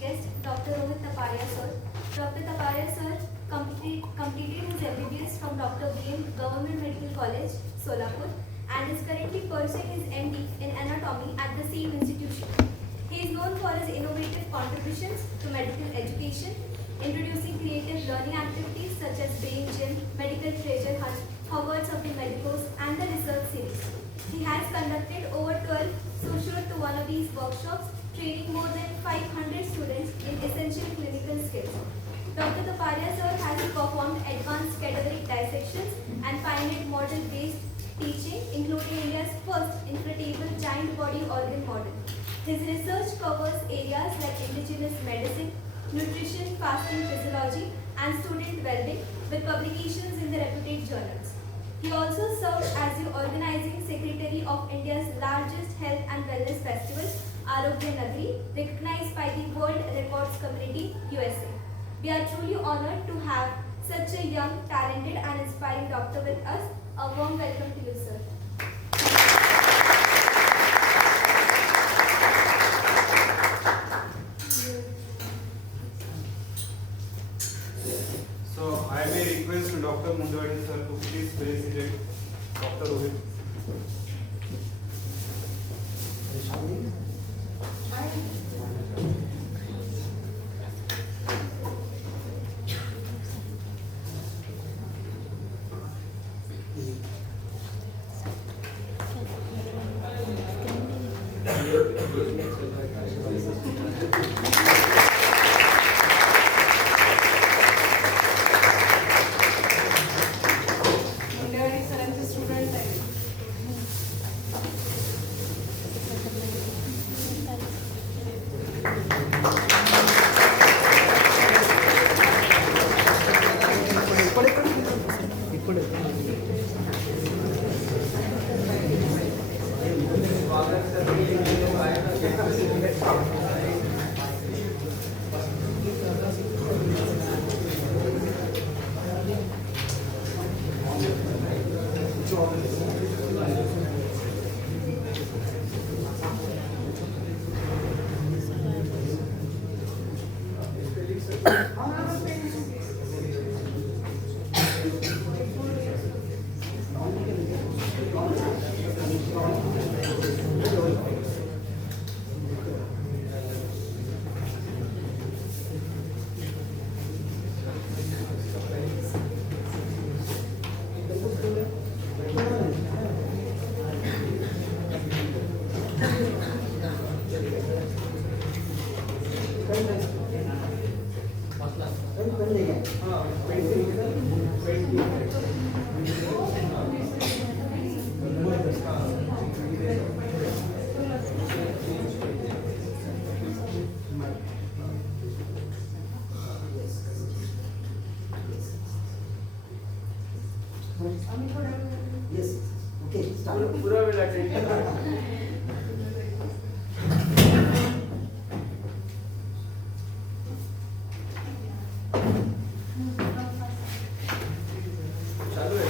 guest, Dr. Rohit Taparia sir. Dr. Taparia sir completed his MBBS from Dr. B.M. Government Medical College, Solapur, and is currently pursuing his MD in anatomy at the same institution. He is known for his innovative contributions to medical education, introducing creative learning activities such as Brain Gym, Medical Treasure Hunt, Hogwarts of the Medicos, and the Research Series. He has conducted over 12 social to wannabes workshops, training more than 500 students in essential clinical skills. Dr. Taparia sir has performed advanced cadaveric dissections and pioneered model-based teaching, including India's first inflatable giant body organ model. His research covers areas like indigenous medicine, nutrition, fasting physiology, and student well-being, with publications in the reputed journals. He also served as the organizing secretary of India's largest health and wellness festival, Arogya Nagari, recognized by the World Records Community, USA. We are truly honored to have such a young, talented, and inspiring doctor with us. A warm welcome to you, sir. So I may request Dr. Mundwadi sir to please present Dr. Rohit. Yes. Okay. Start. पूरा वेला टेक चालू है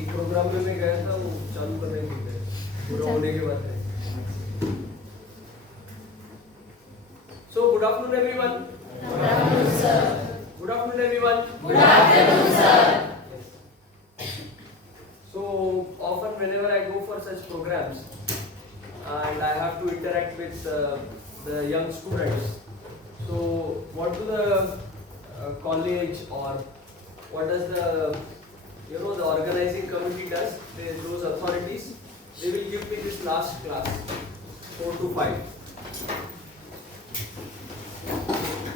एक प्रोग्राम में मैं गया था वो चालू करने के लिए पूरा होने के बाद So good afternoon everyone. Good afternoon, sir. Good afternoon everyone. Good afternoon, sir. So often whenever I go for such programs and I have to interact with the young students, so what do the college or what does the organizing committee does? Those authorities, they will give me this last class 4 to 5.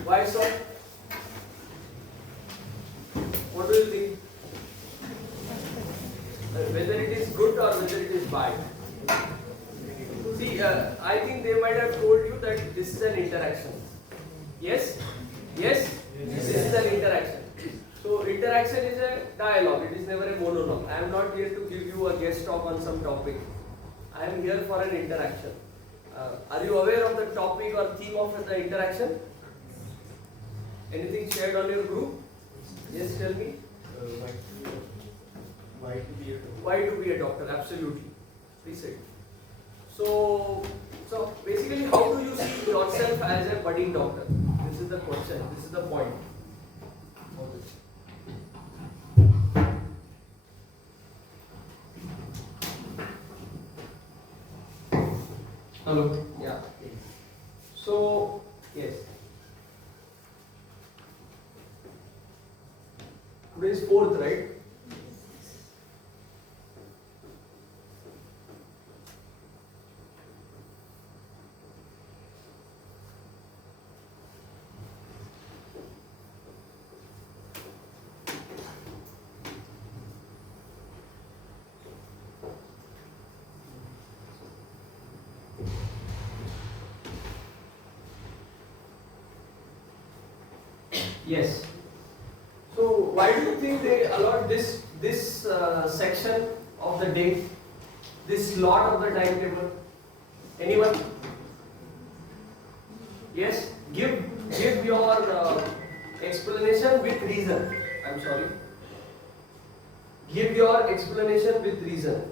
Why so? What do you think? Whether it is good or whether it is bad. See, I think they might have told you that this is an interaction. Yes? Yes? This is an interaction. So interaction is a dialogue, it is never a monologue. I am not here to give you a guest talk on some topic. I am here for an interaction. Are you aware of the topic or theme of the interaction? Anything shared on your group? Yes, tell me. Why to be a doctor? Why to be a doctor? Absolutely. Please say. So basically, how do you see yourself as a budding doctor? This is the question. This is the point. Hello. Yeah. So, yes. Today is 4th, right? Yes. So why do you think they allot this section of the day, this slot of the timetable? Anyone? Yes. Give your explanation with reason. I'm sorry. Give your explanation with reason.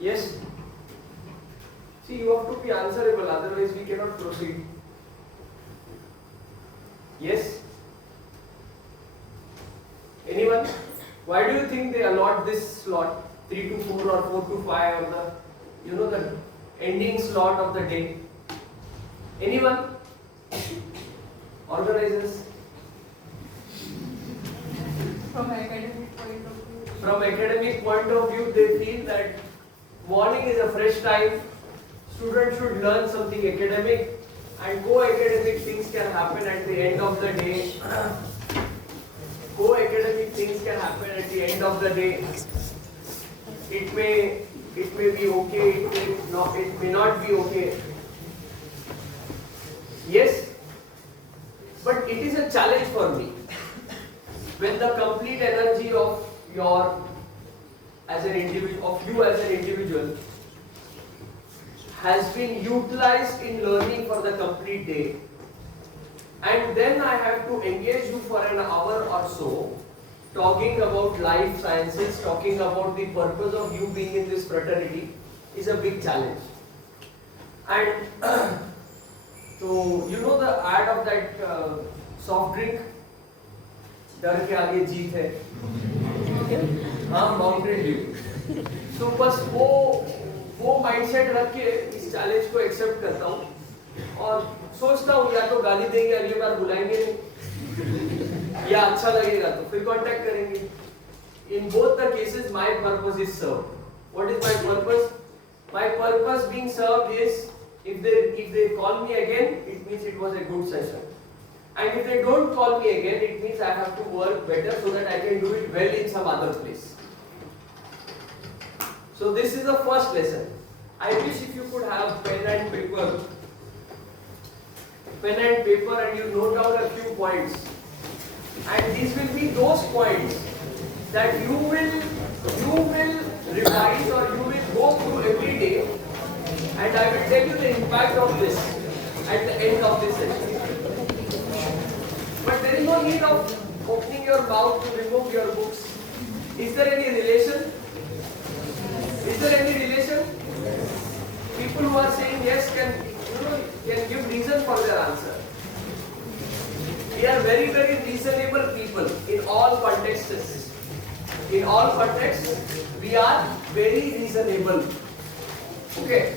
Yes. See, you have to be answerable, otherwise we cannot proceed. Yes. Anyone? Why do you think they allot this slot 3 to 4 or 4 to 5 or the ending slot of the day? Anyone? Organizers? From academic point of view. From academic point of view, they feel that morning is a fresh time. Students should learn something academic, and co-academic things can happen at the end of the day. Co-academic things can happen at the end of the day. It may be okay. It may not be okay. Yes, but it is a challenge for me. When the complete energy of you as an individual has been utilized in learning for the complete day, and then I have to engage you for an hour or so talking about life sciences, talking about the purpose of you being in this fraternity, is a big challenge. And so you know the ad of that soft drink, डर के आगे जीत है, हाँ, Mountain Dew. तो बस वो माइंडसेट रख के इस चैलेंज को एक्सेप्ट करता हूँ और सोचता हूँ या तो गाली देंगे, अगली बार बुलाएंगे नहीं, या अच्छा लगेगा तो फिर कांटेक्ट करेंगे. In both the cases, my purpose is served. What is my purpose? My purpose being served is if they call me again, it means it was a good session. And if they don't call me again, it means I have to work better so that I can do it well in some other place. So this is the first lesson. I wish if you could have pen and paper and you note down a few points. And these will be those points that you will revise or you will go through every day, and I will tell you the impact of this at the end of this session. But there is no need of opening your mouth to remove your books. Is there any relation? Is there any relation? People who are saying yes can give reason for their answer. We are very, very reasonable people in all contexts. In all contexts, we are very reasonable. Okay?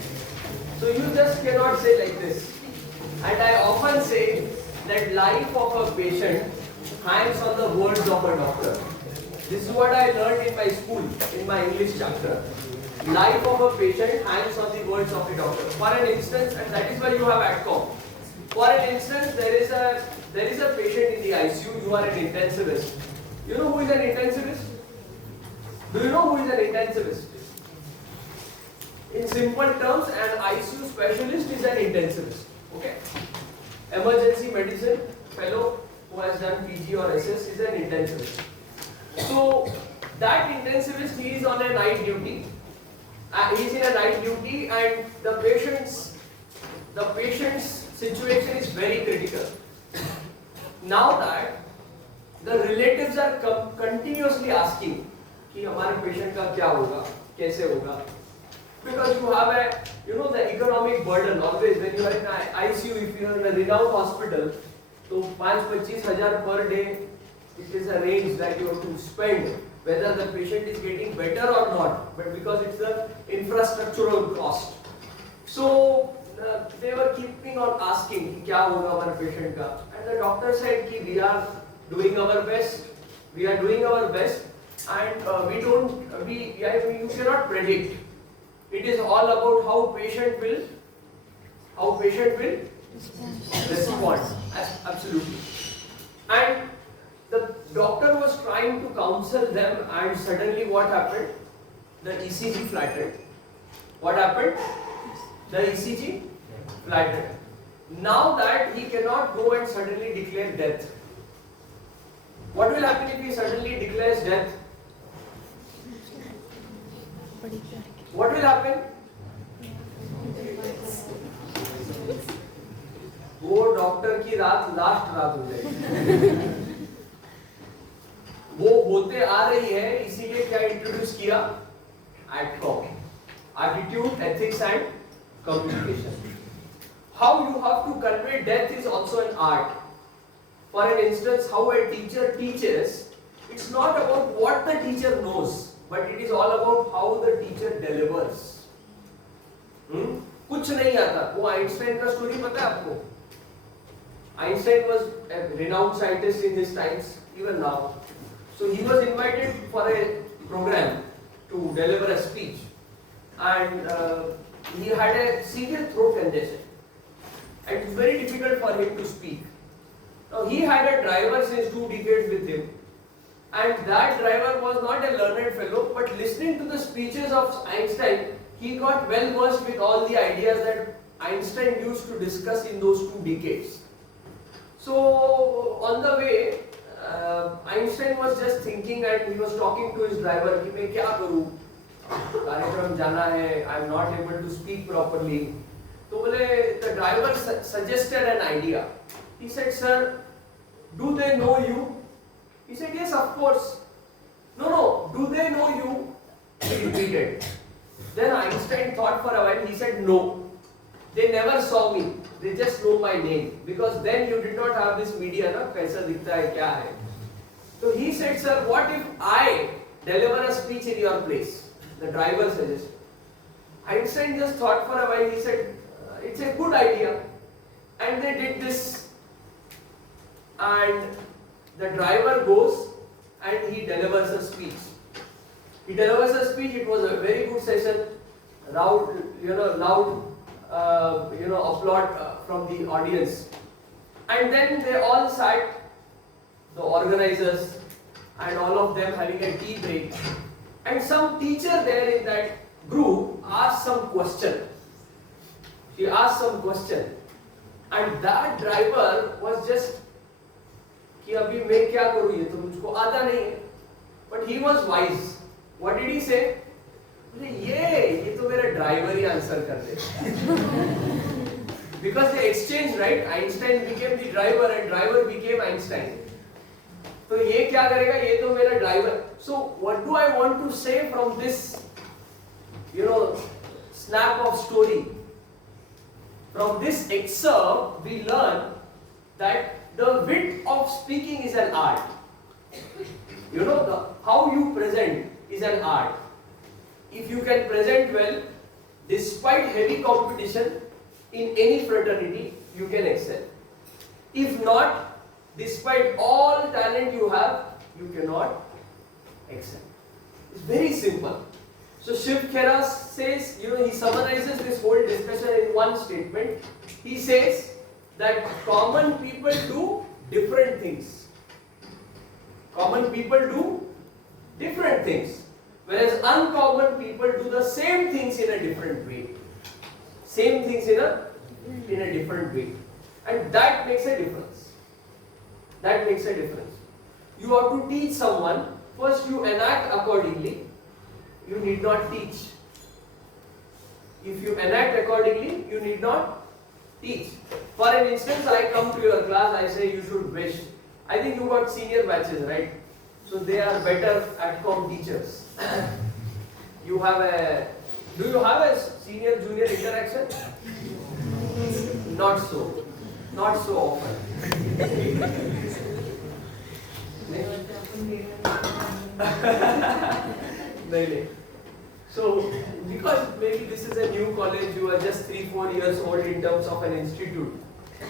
So you just cannot say like this. And I often say that life of a patient hangs on the words of a doctor. This is what I learned in my school, in my English chapter. Life of a patient hangs on the words of a doctor. For an instance, and that is why you have ADCOM. For an instance, there is a patient in the ICU. You are an intensivist. You know who is an intensivist? Do you know who is an intensivist? In simple terms, an ICU specialist is an intensivist. Okay? Emergency medicine fellow who has done PG or SS is an intensivist. So that intensivist, he is on a night duty. He is in a night duty, and the patient's situation is very critical. Now that the relatives are continuously asking कि हमारे patient का क्या होगा, कैसे होगा, because you have a, the economic burden always when you are in ICU. If you are in a renowned hospital, तो 5-25,000 per day, it is a range that you have to spend, whether the patient is getting better or not, but because it's the infrastructural cost. So they were keeping on asking कि क्या होगा हमारे patient का, and the doctor said कि we are doing our best, and you cannot predict. It is all about how patient will respond. Absolutely. And the doctor was trying to counsel them, and suddenly what happened? The ECG flattened. What happened? The ECG flattened. Now that he cannot go and suddenly declare death. What will happen if he suddenly declares death? What will happen? वो डॉक्टर की लास्ट रात हो जाएगी. वो होते आ रही है, इसीलिए क्या इंट्रोड्यूस किया? ADCOM, Attitude, Ethics and Communication. How you have to convey death is also an art. For an instance, how a teacher teaches, it's not about what the teacher knows, but it is all about how the teacher delivers. कुछ नहीं आता. वो आइंस्टाइन का स्टोरी पता है आपको? Einstein was a renowned scientist in his times, even now. So he was invited for a program to deliver a speech, and he had a severe throat congestion, and it was very difficult for him to speak. Now he had a driver since 2 decades with him, and that driver was not a learned fellow, but listening to the speeches of Einstein, he got well versed with all the ideas that Einstein used to discuss in those 2 decades. So on the way, Einstein was just thinking, and he was talking to his driver कि मैं क्या करूँ, कार्यक्रम जाना है, I am not able to speak properly. तो बोले, the driver suggested an idea. He said, sir, do they know you? He said, yes, of course. No, do they know you? He repeated. Then Einstein thought for a while. He said, no, they never saw me. They just know my name, because then you did not have this media, na? कैसा दिखता है, क्या है? So he said, sir, what if I deliver a speech in your place? The driver suggested. Einstein just thought for a while. He said, it's a good idea. And they did this. And the driver goes and he delivers a speech. It was a very good session. Loud applaud from the audience. And then they all sat, the organizers and all of them having a tea break. And some teacher there in that group asked some question. She asked some question. And that driver was just कि अभी मैं क्या करूँ, ये तो मुझको आता नहीं है. But he was wise. What did he say? ये तो मेरा ड्राइवर ही आंसर कर दे. Because they exchanged, right? Einstein became the driver and driver became Einstein. तो ये क्या करेगा? ये तो मेरा driver. So what do I want to say from this, snap of story? From this excerpt, we learn that the wit of speaking is an art. How you present is an art. If you can present well, despite heavy competition in any fraternity, you can excel. If not, despite all talent you have, you cannot excel. It's very simple. So Shiv Khera says, he summarizes this whole discussion in one statement. He says that common people do different things. Common people do different things, whereas uncommon people do the same things in a different way. Same things in a different way, and that makes a difference. That makes a difference. You have to teach someone. First, you enact accordingly. You need not teach. If you enact accordingly, you need not teach. For an instance, I come to your class, I say you should wish. I think you got senior batches, right? So they are better at com teachers. You have a, do you have a senior junior interaction? Not so. Not so often. नहीं. So, because maybe this is a new college, you are just 3-4 years old in terms of an institute.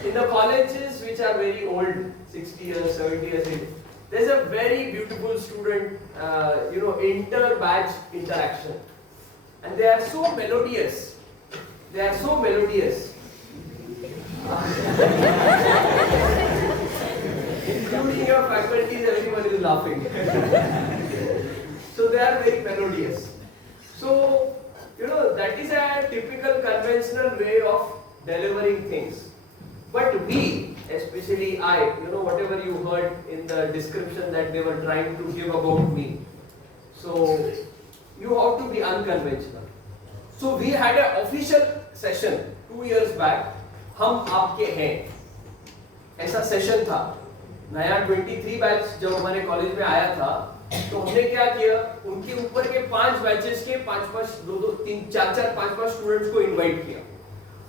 In the colleges which are very old, 60 years, 70 years, there's a very beautiful student, inter-batch interaction. And they are so melodious. They are so melodious. Including your faculties, everyone is laughing. So they are very melodious. So, that is a typical conventional way of delivering things. But we, especially I, whatever you heard in the description that they were trying to give about me. So, you have to be unconventional. So, we had an official session 2 years back. हम आपके हैं ऐसा सेशन था. नया 23 बैच जब हमारे कॉलेज में आया था, तो हमने क्या किया, उनके ऊपर के 5 बैचेस के 5-5, 2-2, 3, 4-4, 5-5 स्टूडेंट्स को इनवाइट किया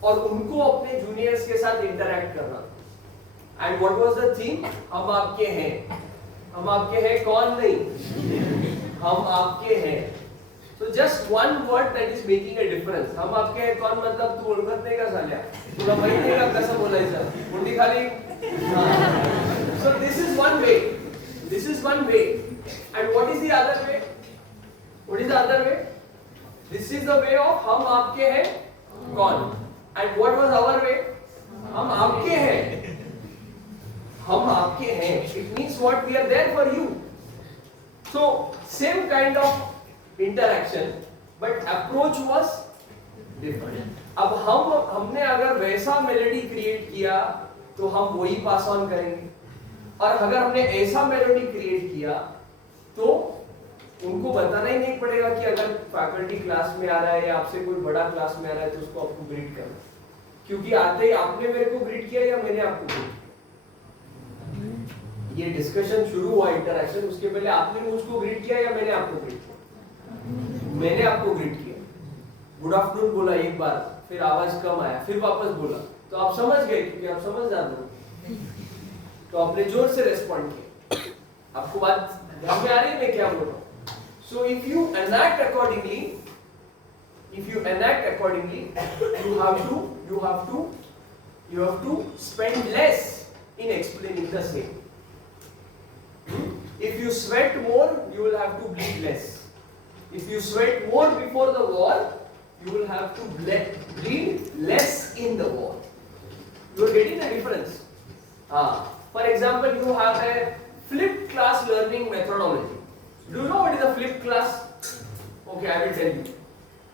और उनको अपने जूनियर्स के साथ इंटरैक्ट करना. And what was the theme? हम आपके हैं. हम आपके हैं कौन नहीं, हम आपके हैं. So just one word that is making a difference. हम आपके हैं कौन मतलब तू ओळखत नाही का साल्या, तुला माहित नाही का कसं बोलायचं, मुंडी खाली. So this is one way. This is one way. And what is the other way? What is the other way? This is the way of हम आपके हैं कौन. And what was our way? हम आपके हैं. हम आपके हैं. It means what? We are there for you. So same kind of interaction, but approach was different. अब हमने अगर वैसा मेलोडी क्रिएट किया तो हम वही पास ऑन करेंगे, और अगर हमने ऐसा मेलोडी क्रिएट किया तो उनको बताना ही नहीं पड़ेगा कि अगर फैकल्टी क्लास में आ रहा है या आपसे कोई बड़ा क्लास में आ रहा है तो उसको आपको ग्रीट करना, क्योंकि आते ही आपने मेरे को ग्रीट किया या मैंने आपको ग्रीट किया. ये डिस्कशन शुरू हुआ इंटरेक्शन, उसके पहले आपने मुझको ग्रीट किया या मैंने आपको ग्रीट किया. मैंने आपको ग्रीट किया, गुड आफ्टरनून बोला एक बार, फिर आवाज कम आया, फिर वापस बोला, तो आप समझ गए क्योंकि आप समझदार लोग, तो आपने जोर से रेस्पॉन्ड किया. आपको बात ध्यान में आ रही है मैं क्या बोल रहा हूँ? So if you enact accordingly, you have to spend less in explaining the same. If you sweat more, you will have to bleed less. If you sweat more before the war, you will have to bleed less in the war. You are getting the difference. For example, you have a flipped class learning methodology. Do you know what is a flipped class? Okay, I will tell you.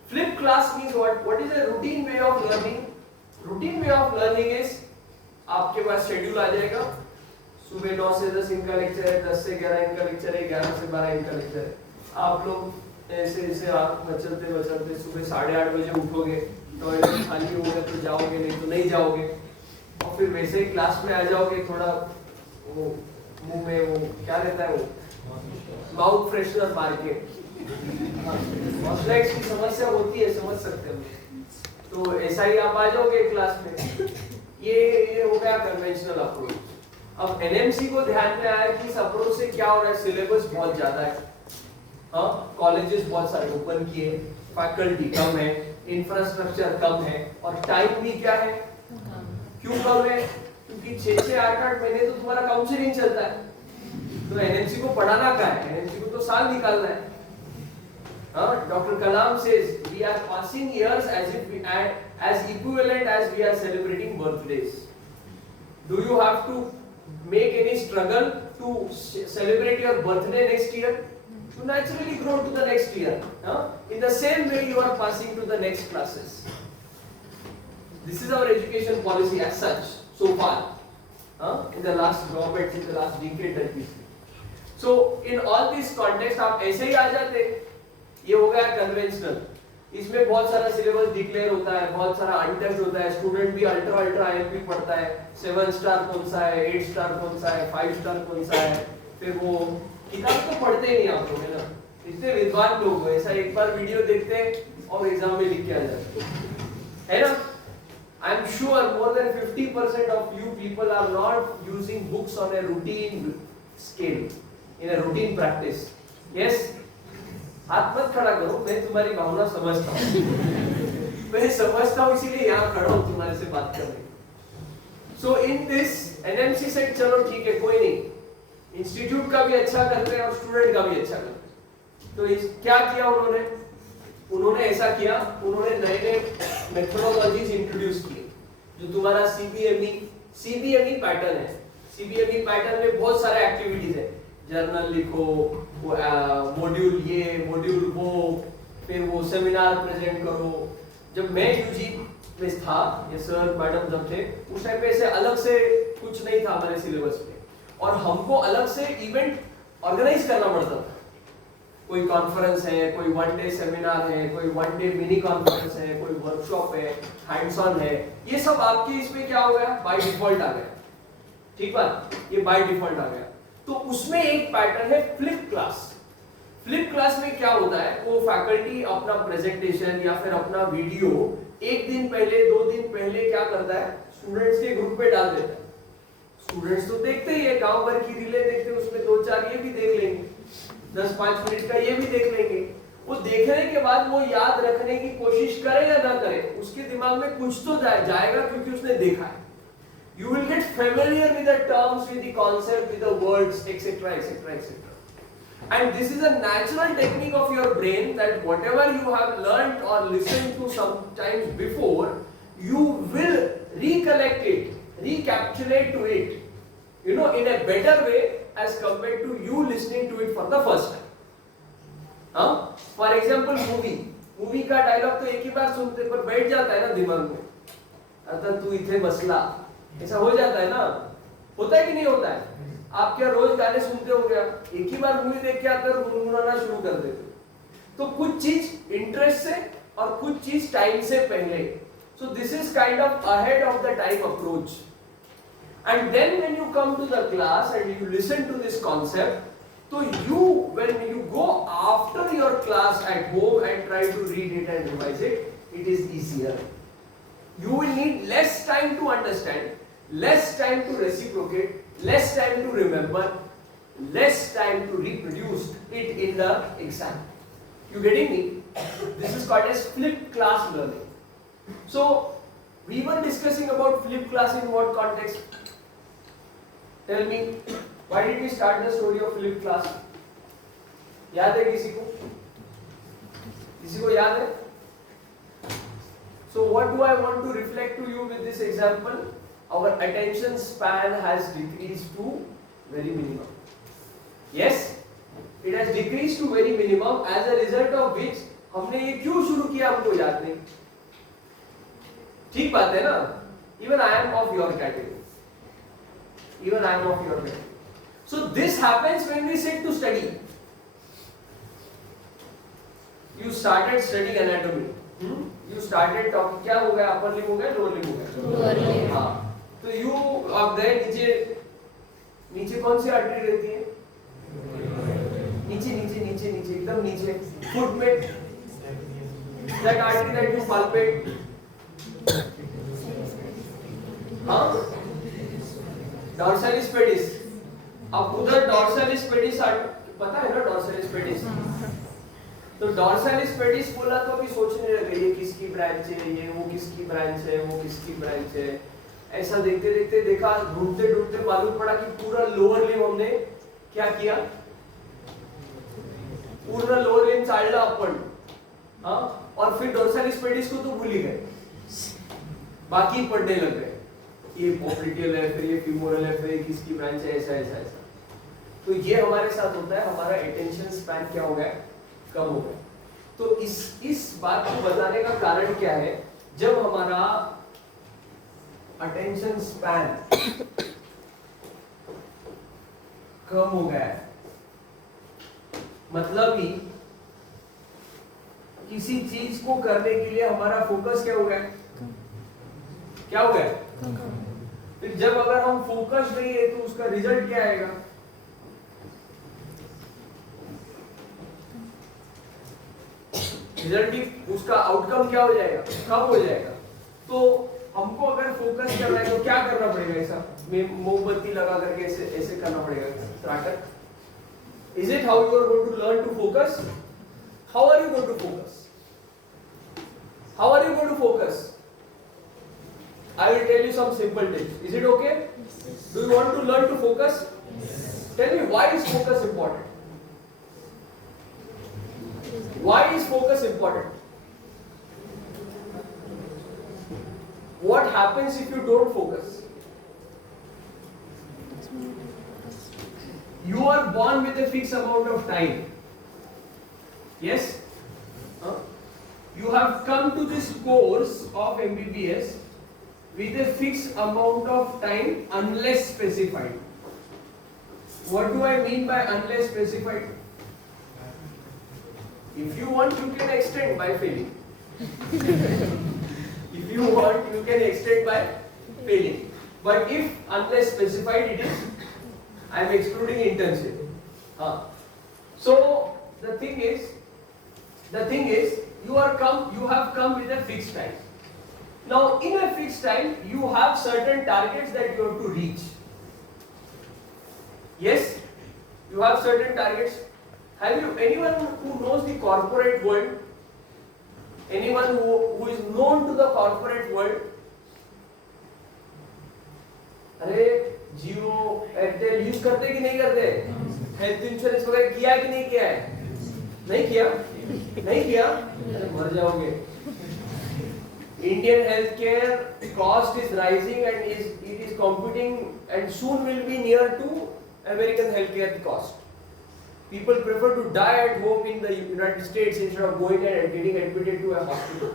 Flipped class means what? What is a routine way of learning? Routine way of learning is आपके पास शेड्यूल आ जाएगा, सुबह 9 से 10 इनका लेक्चर है, 10 से 11 इनका लेक्चर है, 11 से 12 इनका लेक्चर है. आप लोग ऐसे आँख बचलते सुबह 8:30 बजे उठोगे, टॉयलेट खाली होगा तो जाओगे, नहीं तो नहीं जाओगे, और फिर वैसे ही क्लास में आ जाओगे, थोड़ा वो मुंह में वो क्या रहता है वो माउथ फ्रेशनर मार के. फ्लैक्स की समस्या होती है, समझ सकते हो. तो ऐसा ही आप आ जाओगे क्लास में. ये हो गया कन्वेंशनल अप्रोच. अब एनएमसी को ध्यान में आया कि इस अप्रोच से क्या हो रहा है, सिलेबस बहुत ज्यादा है, कॉलेजेस बहुत सारे ओपन किए, फैकल्टी कम है, इंफ्रास्ट्रक्चर कम है, और टाइम भी क्या है, क्यों कम है, क्योंकि 6-6, 8-8 महीने तो तुम्हारा काउंसलिंग चलता है. तो एनएमसी को पढ़ाना क्या है, एनएमसी को तो साल निकालना है. Dr. Kalam says we are passing years as equivalent as we are celebrating birthdays. Do you have to make any struggle to celebrate your birthday next year? You naturally grow to the next year. In the same way you are passing to the next classes. This is our education policy as such so far. in the last Roberts, in the last decade that we see. So in all these context आप ऐसे ही आ जाते, ये हो गया कन्वेंशनल. इसमें बहुत सारा syllabus declare होता है, बहुत सारा अनटच्ड होता है, स्टूडेंट भी अल्ट्रा IMP पढ़ता है, 7 स्टार कौन सा है, 8 स्टार कौन सा है, 5 स्टार कौन सा है, फिर वो किताब तो पढ़ते ही नहीं आप लोग, है ना. इतने विद्वान लोग हो, ऐसा एक बार वीडियो देखते हैं और एग्जाम में लिख के आ जाते हैं, है ना. I am sure more than 50% of you people are not using books on a routine scale, in a routine practice. Yes? हाथ मत खड़ा करो, मैं तुम्हारी भावना समझता हूँ. मैं समझता हूँ इसीलिए यहाँ खड़ा हूँ तुम्हारे से बात करने. So in this NMC said चलो ठीक है कोई नहीं, इंस्टीट्यूट का भी अच्छा करते हैं और स्टूडेंट का भी अच्छा करते हैं. तो क्या किया उन्होंने ऐसा किया, उन्होंने नए नए मेथोडोलॉजीज इंट्रोड्यूस किए जो तुम्हारा CBME पैटर्न है. CBME पैटर्न में बहुत सारे एक्टिविटीज है, जर्नल लिखो, वो मॉड्यूल ये मॉड्यूल वो, फिर वो सेमिनार प्रेजेंट करो. जब मैं यूजी में था, ये सर मैडम जब थे उस टाइम पे ऐसे अलग से कुछ नहीं था हमारे सिलेबस में, और हमको अलग से इवेंट ऑर्गेनाइज करना पड़ता था. कोई कॉन्फ्रेंस है, कोई 1 डे सेमिनार है, कोई 1 डे मिनी कॉन्फ्रेंस है, कोई वर्कशॉप है, हैंड्स ऑन है. ये सब आपके इसमें क्या हो गया, बाय डिफॉल्ट आ गया. ठीक बात, ये बाय डिफॉल्ट आ गया. तो उसमें एक पैटर्न है फ्लिप क्लास. फ्लिप क्लास में क्या होता है, वो फैकल्टी अपना प्रेजेंटेशन या फिर अपना वीडियो एक दिन पहले 2 दिन पहले क्या करता है, स्टूडेंट्स के ग्रुप पे डाल देता है. स्टूडेंट्स तो देखते ही है, गांव भर की रीलें देखते हैं, उसमें 2-4 ये भी देख लेंगे, 10-5 मिनट का ये भी देख लेंगे. वो देखने के बाद वो याद रखने की कोशिश करे या ना करे, उसके दिमाग में कुछ तो जाएगा क्योंकि उसने देखा है. You will get familiar with the terms, with the concept, with the words, etc., etc., etc. And this is a natural technique of your brain that whatever you have learned or listened to sometimes before, you will recollect it, recapitulate to it, you know, in a better way as compared to you listening to it for the first time. For example, movie का डायलॉग तो एक ही बार सुनते पर बैठ जाता है ना दिमाग में. अतः तू इथे बसला, ऐसा हो जाता है ना, होता है कि नहीं होता है. आप क्या रोज गाने सुनते हो क्या, एक ही बार मूवी देख के आकर गुनगुनाना शुरू कर देते. तो कुछ चीज इंटरेस्ट से और कुछ चीज टाइम से पहले. So this is kind of ahead of the time approach. And then when you come to the class and you listen to this concept, तो you when you go after your class at home and try to read it and revise it, it is easier. You will need less time to understand, less time to reciprocate, less time to remember, less time to reproduce it in the exam. You getting me? This is called as flipped class learning. So we were discussing about flipped class in what context? Tell me, why did we start the story of flipped class? याद है किसी को? किसी को याद है? So what do I want to reflect to you with this example? Our attention span has decreased to very minimum. Yes, it has decreased to very minimum, as a result of which हमने ये क्यों शुरू किया हमको याद नहीं. ठीक बात है ना? Even I am of your category. Even I am of your category. So this happens when we sit to study. You started studying anatomy. You started talking. क्या हो गया? अपर लिंब हो गया, लोअर लिंब हो गया? Lower limb. हाँ. तो you आप गए नीचे कौन सी आर्टरी रहती है? नीचे एकदम नीचे. Foot में. That artery that you palpate. हाँ. Dorsalis pedis. अब उधर डॉर्सलिस पेडिस पता है ना, डॉर्सलिस पेडिस. तो डॉर्सलिस पेडिस बोला तो अभी सोचने लगे ये किसकी ब्रांच है, ये वो किसकी ब्रांच है, वो किसकी ब्रांच है. ऐसा देखते देखते देखा, ढूंढते ढूंढते मालूम पड़ा कि पूरा लोअर लिंब हमने क्या किया, पूरा लोअर लिंब चालला अपन. हाँ, और फिर डॉर्सलिस पेडिस को तो भूल ही गए, बाकी पढ़ने लग गए. ये पोप्लिटियल है, फिर ये फीमोरल है, फिर ये किसकी ब्रांच है, ऐसा ऐसा ऐसा. तो ये हमारे साथ होता है. हमारा अटेंशन स्पैन क्या हो गया, कम हो गया. तो इस बात को बताने का कारण क्या है, जब हमारा अटेंशन स्पैन कम हो गया है। मतलब कि किसी चीज को करने के लिए हमारा फोकस क्या हो गया है? क्या हो गया है? फिर जब अगर हम फोकस नहीं है तो उसका रिजल्ट क्या आएगा? रिजल्ट भी उसका आउटकम क्या हो जाएगा? कम हो जाएगा। तो हमको अगर फोकस करना है तो क्या करना पड़ेगा? ऐसा मोमबत्ती लगा करके ऐसे ऐसे करना पड़ेगा। Tracker, is it how you are going to learn to focus? How are you going to focus? How are you going to focus? I will tell you some simple tips. Is it okay? Do you want to learn to focus? Tell me, why is focus important? Why is focus important? What happens if you don't focus? You are born with a fixed amount of time. Yes? You have come to this course of MBBS with a fixed amount of time unless specified. What do I mean by unless specified? If you want, you can extend by failing. If you want, you can extend by failing. But if unless specified it is, I am excluding internship. So the thing is, you have come with a fixed time. Now, in a fixed time, you have certain targets that you have to reach. Yes, you have certain targets. Have you anyone who knows the corporate world? Anyone who is known to the corporate world? अरे जियो एयरटेल यूज करते कि नहीं करते? Health insurance वगैरह किया कि नहीं किया है? नहीं किया? नहीं किया? अरे मर जाओगे। Indian healthcare cost is rising and it is competing and soon will be near to American healthcare cost. People prefer to die at home in the United States instead of going and getting admitted to a hospital.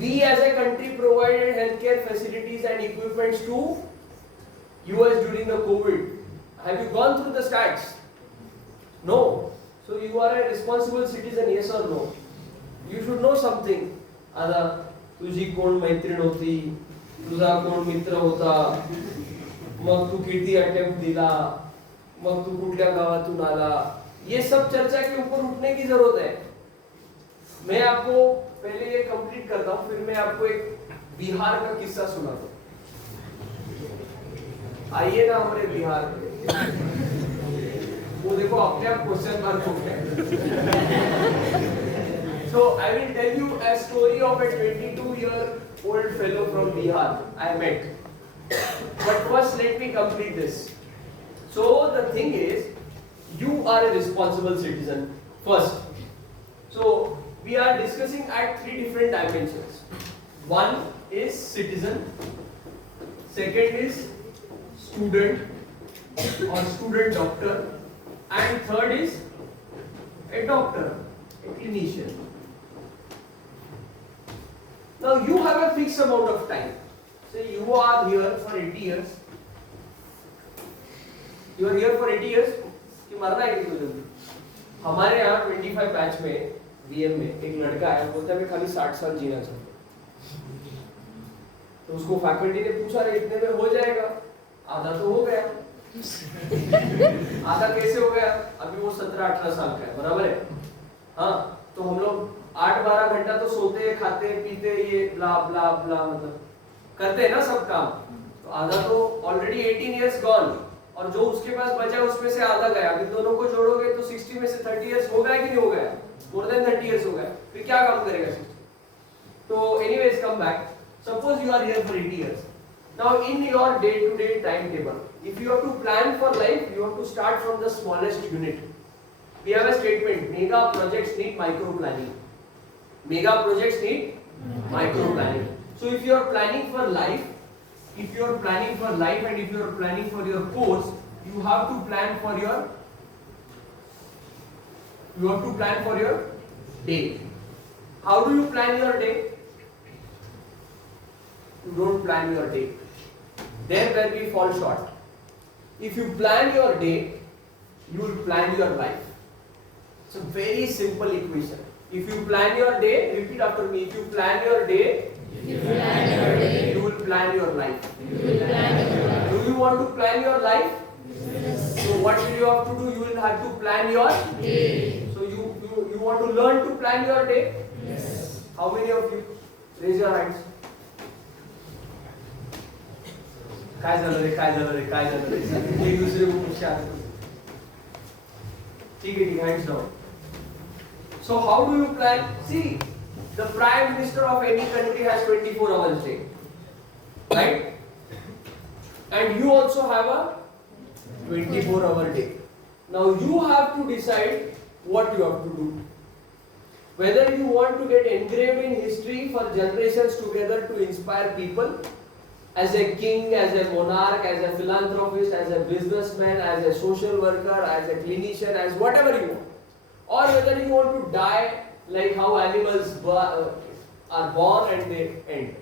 We as a country provided healthcare facilities and equipments to US during the COVID. Have you gone through the stats? No. So you are a responsible citizen, yes or no? You should know something. आता तुझी कोण मैत्रीण होती, तुझा कोण मित्र होता, मग तू किती अटेम्प्ट दिला, मग तू कुठल्या गावातून आला, ये सब चर्चा के ऊपर उठने की जरूरत है। मैं आपको पहले ये कंप्लीट करता हूँ, फिर मैं आपको एक बिहार का किस्सा सुनाता हूँ। आइए ना हमारे बिहार में, वो देखो अपने आप क्वेश्चन मार्क हो गया। So I will tell you a story of a 22-year-old fellow from Bihar I met. But first let me complete this. So the thing is, you are a responsible citizen first. So we are discussing at three different dimensions. One is citizen, second is student or student doctor, and third is a doctor, a clinician. Now you have a fixed amount of time. Say you are here for 80 years. You are here for 80 years. कि मरना है किसी को? हमारे यहाँ 25 बैच में VM में एक लड़का है, बोलता है मैं खाली 60 साल जीना चाहता हूँ। तो उसको फैकल्टी ने पूछा रे इतने में हो जाएगा? आधा तो हो गया। आधा कैसे हो गया? अभी वो 17-18 साल का है, बराबर है? हाँ, तो हम लोग 8-12 घंटा तो सोते खाते पीते ये ब्ला ब्ला ब्ला मतलब करते हैं ना सब काम। तो आधा तो ऑलरेडी 18 इयर्स गॉन, और जो उसके पास बचा उसमें से आधा गया। अभी दोनों को जोड़ोगे तो 60 में से 30 इयर्स हो गया कि नहीं हो गया? मोर देन 30 इयर्स हो गया। फिर क्या काम करेगा 60? तो anyways come back, suppose you are here for 80 years. Now in your day to day time table, if you have to plan for life, you have to start from the smallest unit. We have a statement, mega projects need micro planning. Mega projects need micro planning. So if you are planning for life, and if you are planning for your course, you have to plan for your day. How do you plan your day? You don't plan your day. There where we fall short. if you plan your day, you will plan your life. It's a very simple equation. If you plan your day, repeat after me. If you plan your day, you will plan your life. Do you want to plan your life? So what will you have to do? You will have to plan your day. So you want to learn to plan your day? Yes. How many of you? Raise your hands. काय झालं रे एक दूसरे को पूछते आते ठीक है hands down. So how do you plan? See, the prime minister of any country has 24 hours a day, right? And you also have a 24-hour day. Now you have to decide what you have to do. Whether you want to get engraved in history for generations together to inspire people, as a king, as a monarch, as a philanthropist, as a businessman, as a social worker, as a clinician, as whatever you want. Or whether you want to die like how animals are born and they end.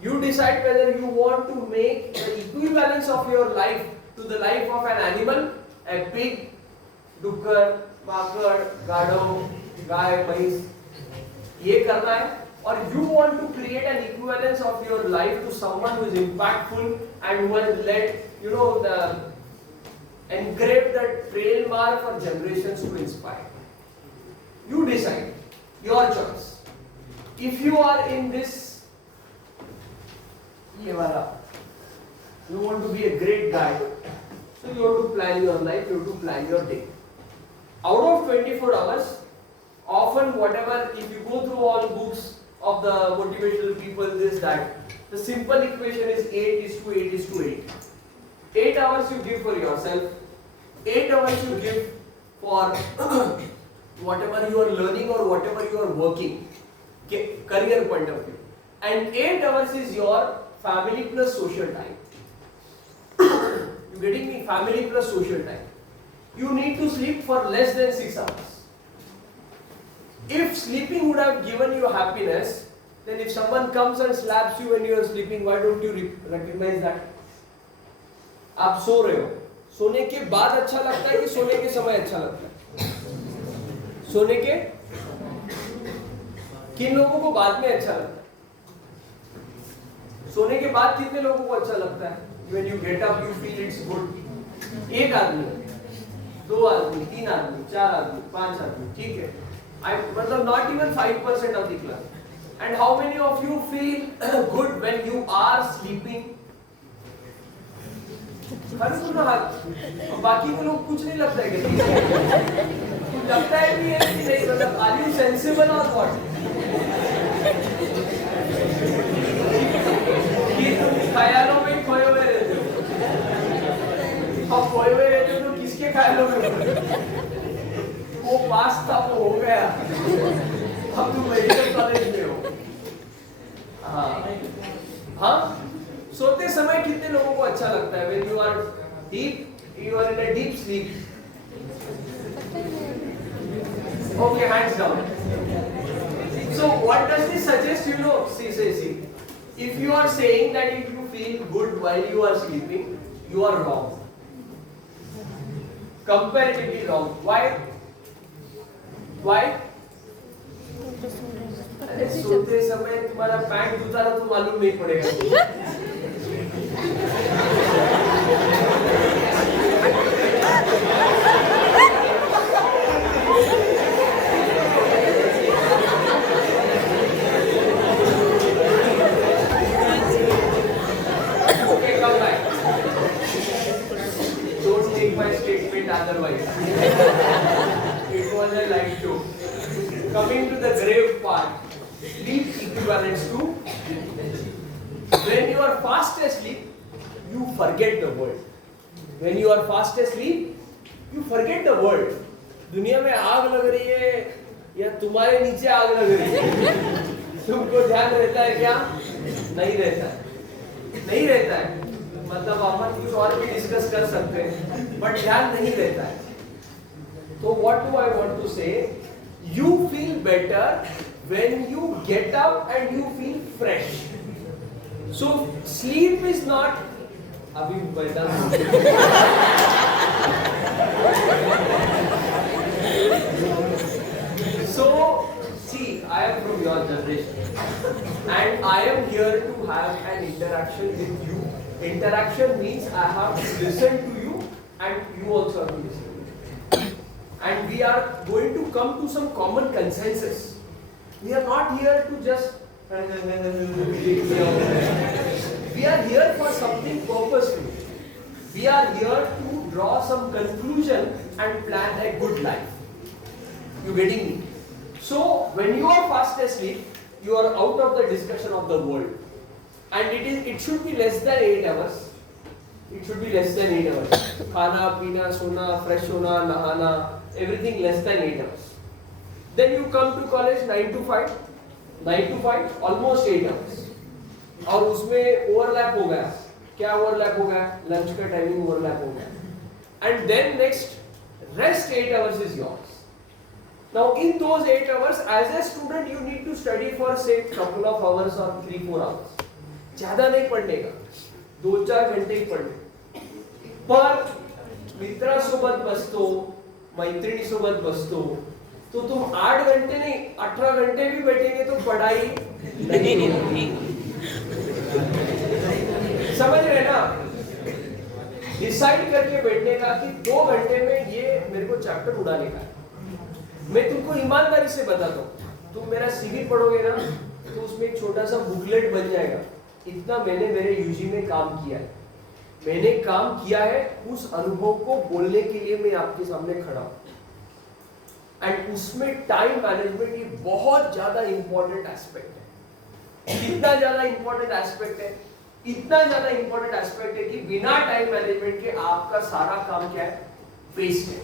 You decide whether you want to make the equivalence of your life to the life of an animal, a pig, डुक्कर, पाकड़, गाढव, गाय, भैंस, ये करना है. Or you want to create an equivalence of your life to someone who is impactful and who has led, engraved the trail mark for generations to inspire. You decide, your choice. If you are in this, you want to be a great guy, so you have to plan your life, you have to plan your day. Out of 24 hours, often whatever, if you go through all books of the motivational people, this, that, the simple equation is 8:8:8. 8 hours you give for yourself, 8 hours you give for whatever you are learning or whatever you are working, career point of view, and 8 hours is your family plus social time. You getting me? Family plus social time. You need to sleep for less than 6 hours. If sleeping would have given you happiness, then if someone comes and slaps you when you are sleeping, why don't you recognize that? आप सो रहे हो, सोने के बाद अच्छा लगता है कि सोने के समय अच्छा लगता है? सोने के किन लोगों को बाद में अच्छा लगता है? सोने के बाद कितने लोगों को अच्छा लगता है? When you get up, you feel it's good. एक आदमी, 2 आदमी, 3 आदमी, 4 आदमी, 5 आदमी, ठीक है? मतलब not even 5% of the class. And how many of you feel good when you are sleeping? बाकी को लोग कुछ नहीं लगता है कि लगता है भी है कि नहीं, मतलब are you sensible or what? कि तुम ख्यालों में खोए हुए रहते हो, अब खोए हुए रहते हो तो किसके ख्यालों में? वो पास था, वो हो गया, अब तुम मेडिकल कॉलेज में हो. हाँ, सोते समय कितने लोगों को अच्छा लगता है? When you are in a deep sleep. Okay, hands down. So what does this suggest? See. If you are saying that if you feel good while you are sleeping, you are wrong. Comparatively wrong. Why? अरे सोते समय तुम्हारा पैंट उतारा तो मालूम नहीं पड़ेगा. Okay, come back. Don't take my statement otherwise. It was a light show. Coming to the grave part, sleep equivalents to when you are fast asleep, you forget the world. When you are fast asleep, you forget the world. दुनिया में आग लग रही है या तुम्हारे नीचे आग लग रही है, तुमको ध्यान रहता है क्या? नहीं रहता है. मतलब अपन कुछ और भी डिस्कस कर सकते हैं, बट ध्यान नहीं रहता है. तो what do I want to say? You feel better when you get up and you feel fresh. So sleep is not अभी मैदान So, see, I am from your generation and I am here to have an interaction with you. Interaction means I have to listen to you and you also have to listen to me. And we are going to come to some common consensus. We are not here to just we are here for something purposeful. We are here to draw some conclusion and plan a good life. You getting me? So when you are fast asleep, you are out of the discussion of the world, and it should be less than 8 hours. It should be less than 8 hours. Khana, pina, sona, fresh hona, nahana, everything less than 8 hours. Then you come to college 9 to 5. 9 to 5, almost 8 hours. और उसमें ओवरलैप हो गया. क्या ओवरलैप हो गया? लंच का timing overlap हो गया. And then next rest 8 hours is yours. Now in those 8 hours, as a student, you need to study for say couple of hours or 3-4 hours. ज़्यादा नहीं पढ़ने का, 2-4 घंटे ही पढ़ने. पर मित्रासोबत बसतो, मैत्रिणीसोबत बसतो, तो तुम 8 घंटे नहीं 18 घंटे भी बैठेंगे तो पढ़ाई नहीं होगी. समझ रहे ना? डिसाइड करके बैठने का कि 2 घंटे में ये मेरे को चैप्टर उड़ाने का है. मैं तुमको ईमानदारी से बताता हूँ, तुम मेरा सीवी पढ़ोगे ना तो उसमें एक छोटा सा बुकलेट बन जाएगा. इतना मैंने मेरे यूजी में काम किया है. मैंने काम किया है, उस अनुभव को बोलने के लिए मैं आपके सामने खड़ा हूँ. एंड उसमें टाइम मैनेजमेंट ये बहुत ज्यादा इंपॉर्टेंट एस्पेक्ट है. कितना ज्यादा इंपॉर्टेंट एस्पेक्ट है? इतना ज्यादा इंपॉर्टेंट एस्पेक्ट है कि बिना टाइम मैनेजमेंट के आपका सारा काम क्या है? वेस्ट है.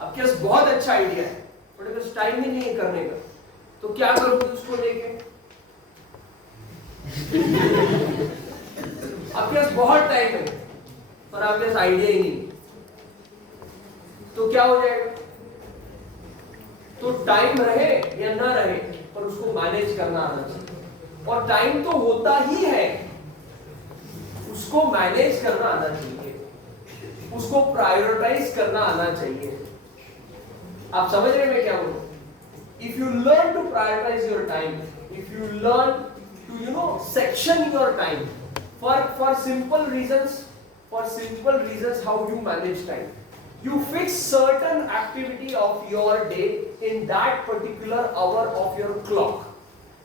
आपके पास बहुत अच्छा आइडिया है, बट बस टाइम ही नहीं है करने का, तो क्या करोगे उसको लेके? आपके पास बहुत टाइम है पर आपके पास आइडिया ही नहीं, तो क्या हो जाएगा? तो टाइम रहे या ना रहे, पर उसको मैनेज करना आना चाहिए. और टाइम तो होता ही है, उसको मैनेज करना आना चाहिए, उसको प्रायोरिटाइज करना आना चाहिए. आप समझ रहे हैं मैं क्या बोलूं? If you learn to prioritize your time, if you learn to section your time for simple reasons, how you manage time. You fix certain activity of your day in that particular hour of your clock.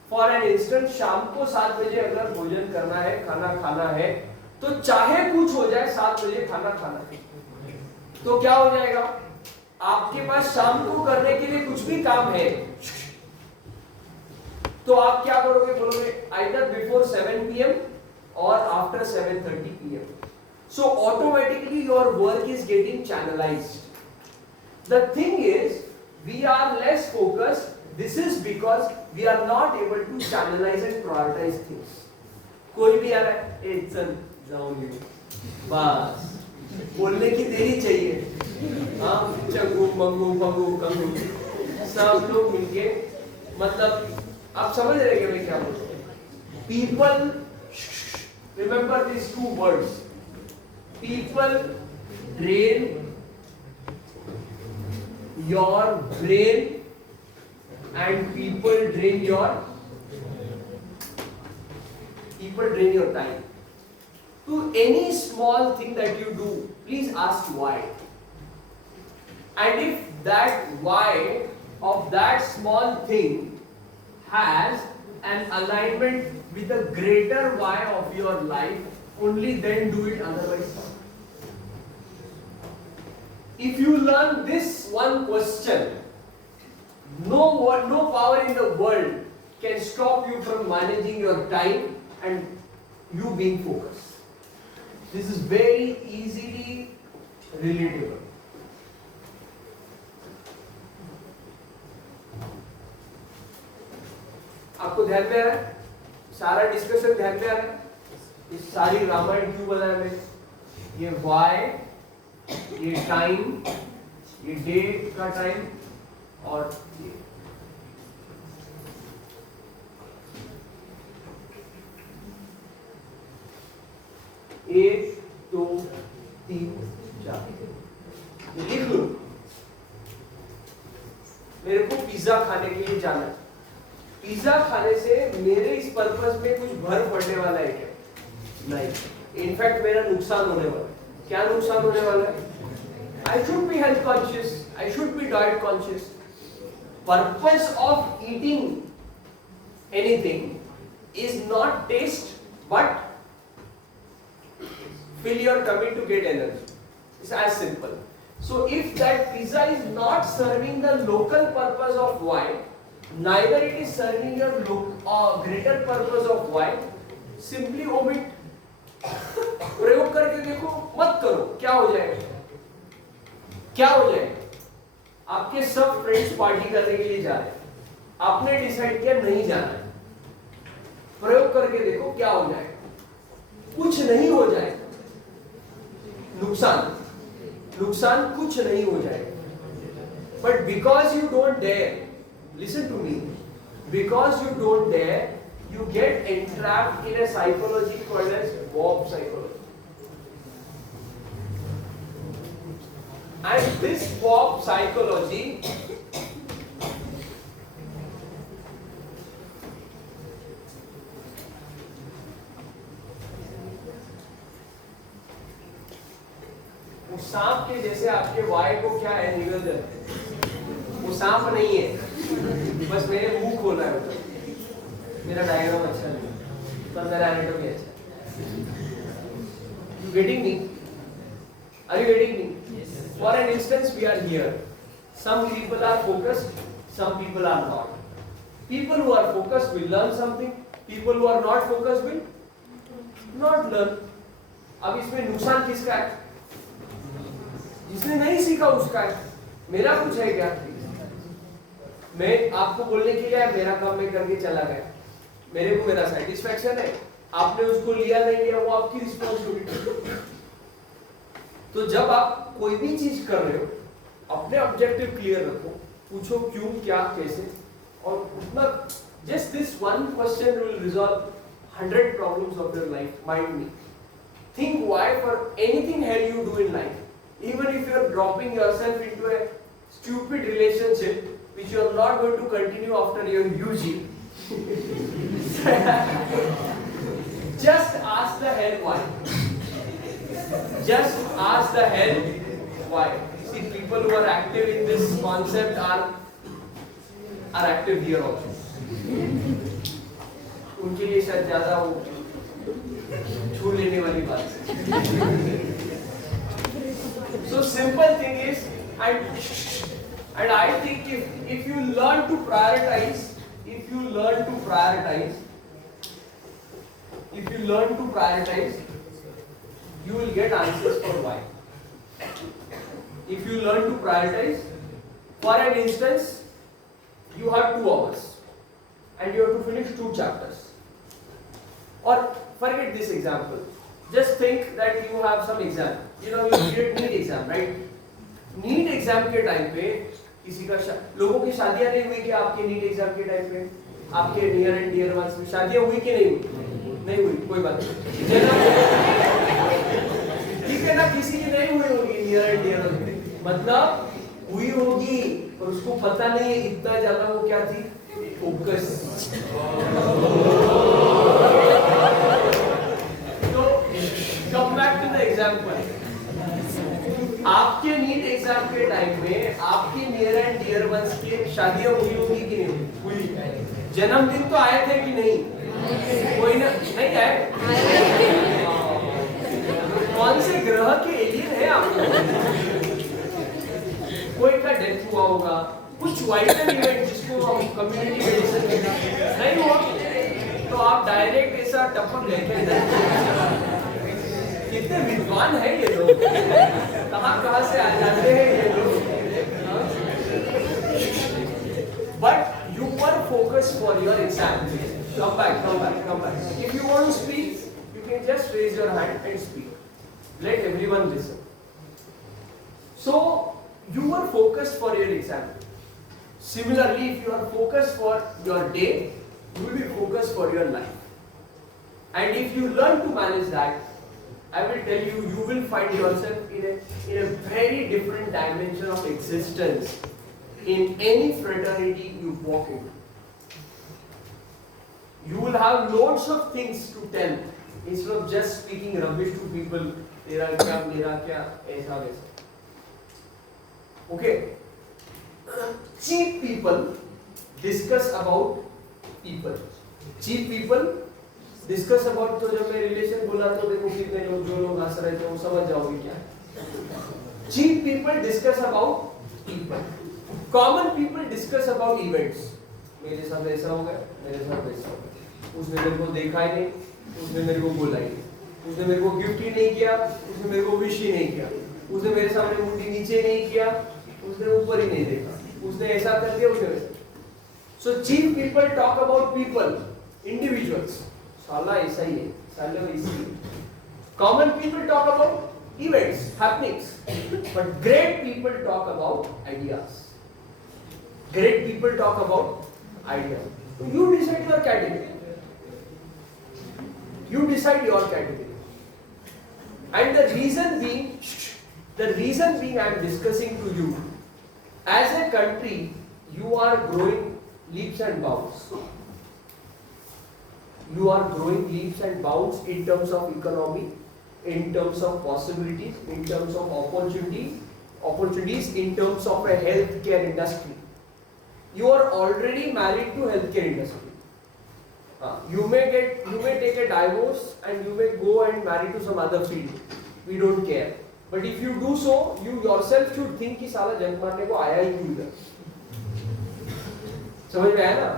For an instance, शाम को 7 बजे अगर भोजन करना है, खाना खाना है, तो चाहे कुछ हो जाए 7 बजे खाना खाना है, तो क्या हो जाएगा? आपके पास शाम को करने के लिए कुछ भी काम है, तो आप क्या करोगे? बोलोगे either before 7 PM or after 7:30 PM. So automatically your work is getting channelized. The thing is, we are less focused. This is because we are not able to channelize and prioritize things. कोई भी आ रहा है, ए चल जाऊंगी, बस बोलने की देरी चाहिए. हाँ, चंगू मंगू फंगू कंगू सब लोग मिलके, मतलब आप समझ रहे हैं मैं क्या बोल रहा हूँ? People, remember these 2 words. People drain your brain and people drain your time. To any small thing that you do, please ask why. And if that why of that small thing has an alignment with the greater why of your life, only then do it, otherwise not. If you learn this one question, no power in the world can stop you from managing your time and you being focused. This is very easily relatable. आपको ध्यान में आ रहा है? सारा डिस्कशन ध्यान में आ रहा है? इस सारी रामायण क्यों बनाया मैं? ये वाई, ये टाइम, ये डे का टाइम और ये 1, पिज्जा खाने के लिए जाना, पिज्जा खाने से मेरे इस पर्पस में कुछ भर पड़ने वाला है क्या? नहीं, इनफैक्ट मेरा नुकसान होने वाला है। क्या नुकसान होने वाला है? I should be health conscious, I should be diet conscious. Purpose of eating anything is not taste but fill your tummy to get energy. It's as simple. So if that pizza is not serving the local purpose of why, neither it is serving your greater purpose of why, simply omit. प्रयोग करके देखो, मत करो, क्या हो जाएगा? क्या हो जाएगा? आपके सब फ्रेंड्स पार्टी करने के लिए जा रहे हैं, आपने डिसाइड किया नहीं जाना है, प्रयोग करके देखो क्या हो जाएगा? कुछ नहीं हो जाएगा, नुकसान कुछ नहीं हो जाएगा। But because you don't dare, listen to me, because you don't dare, you get entrapped in a psychology called as Bob psychology. And this Bob psychology वो सांप के जैसे आपके वाय को क्या है, निगल जाते हैं। वो सांप नहीं है, बस मेरे मुंह खोला है। मेरा डायग्राम अच्छा नहीं, पर मेरा एनाटॉमी अच्छा है। You getting me? Are you getting me? Yes. For an instance, we are here. Some people are focused, some people are not. People who are focused will learn something. People who are not focused will not learn. अब इसमें नुकसान किसका है? जिसने नहीं सीखा उसका है। मेरा कुछ है क्या? मैं आपको बोलने के लिए मेरा काम मैं करके चला गया, मेरे को मेरा सेटिस्फैक्शन है, आपने उसको लिया नहीं लिया वो आपकी रिस्पॉन्सिबिलिटी। तो जब आप कोई भी चीज कर रहे हो, अपने ऑब्जेक्टिव क्लियर रखो, पूछो क्यों, क्या, कैसे, और उतना just this one question will resolve 100 problems of your life. Mind me, think why for anything hell you do in life, even if you are dropping yourself into a stupid relationship which you are not going to continue after your UG. Just ask the hell why. Just ask the hell why. See, people who are active in this concept are active here also. उनके लिए शायद ज्यादा वो छू लेने वाली बात है। So simple thing is, and I think if you learn to prioritize, you will get answers for why. If you learn to prioritize, for an instance, you have 2 hours and you have to finish 2 chapters. Or forget this example. Just think that you have some exam. You know, you get NEET exam, right? NEET exam के टाइम पे किसी का लोगों की शादियां नहीं हुई कि आपके नीट एग्जाम के टाइम पे? आपके नियर एंड डियर वंस में शादियां हुई कि नहीं हुई? नहीं हुई, कोई बात नहीं, ठीक है ना। किसी की नहीं हुई होगी नियर एंड डियर वंस में, मतलब हुई होगी और उसको पता नहीं है, इतना ज्यादा वो क्या थी, फोकस। तो come back to the example, आपके नीट एग्जाम के टाइम में आपके नियर एंड डियर वंस की शादियां हुई होगी कि नहीं हुई? जन्मदिन तो आए थे कि नहीं? कोई ना नहीं आए? कौन से ग्रह के एलियन है आप? कोई का डेथ हुआ होगा, कुछ वाइटल इवेंट जिसको हम कम्युनिटी मेडिसिन नहीं हुआ, तो आप डायरेक्ट ऐसा टपक लेके कितने विद्वान है ये लोग, कहां से आ जाते हैं ये लोग। But you were focus for your exam. Come back. If you want to speak, you can just raise your hand and speak. Let everyone listen. So you were focused for your exam. Similarly, if you are focused for your day, you will be focused for your life. And if you learn to manage that, I will tell you, you will find yourself in a very different dimension of existence. in any fraternity you walk into. You will have loads of things to tell instead of just speaking rubbish to people. Tera kya, mera kya, aisa waisa. Okay. Cheap people discuss about people. Cheap people discuss about, तो जब मैं रिलेशन बोला तो देखो कितने लोग जो लोग हंस रहे थे वो समझ जाओगे क्या. Cheap people discuss about people. Common people discuss about events. मेरे साथ ऐसा हो गया, मेरे साथ वैसा हो गया. उसने मेरे को देखा ही नहीं, उसने मेरे को बोला ही नहीं, उसने मेरे को गिफ्ट ही नहीं किया, उसने मेरे को विश ही नहीं किया, उसने मेरे सामने मुंडी नीचे नहीं किया, उसने ऊपर ही नहीं देखा, उसने ऐसा कर दिया, उसने वैसा. So cheap people talk about people, individuals. साला ऐसा ही है, साला वैसा ही है. Common people talk about events, happenings, but great people talk about ideas. Great people talk about ideas. So you decide your category. You decide your category. And the reason being I am discussing to you, as a country, you are growing leaps and bounds. You are growing leaps and bounds in terms of economy, in terms of possibilities, in terms of opportunities, in terms of a healthcare industry. You are already married to healthcare industry. You may take a divorce and you may go and marry to some other field. We don't care. But if you do so, you yourself should think कि साला जन्म मारने को आया ही क्यों इधर. समझ में आया ना?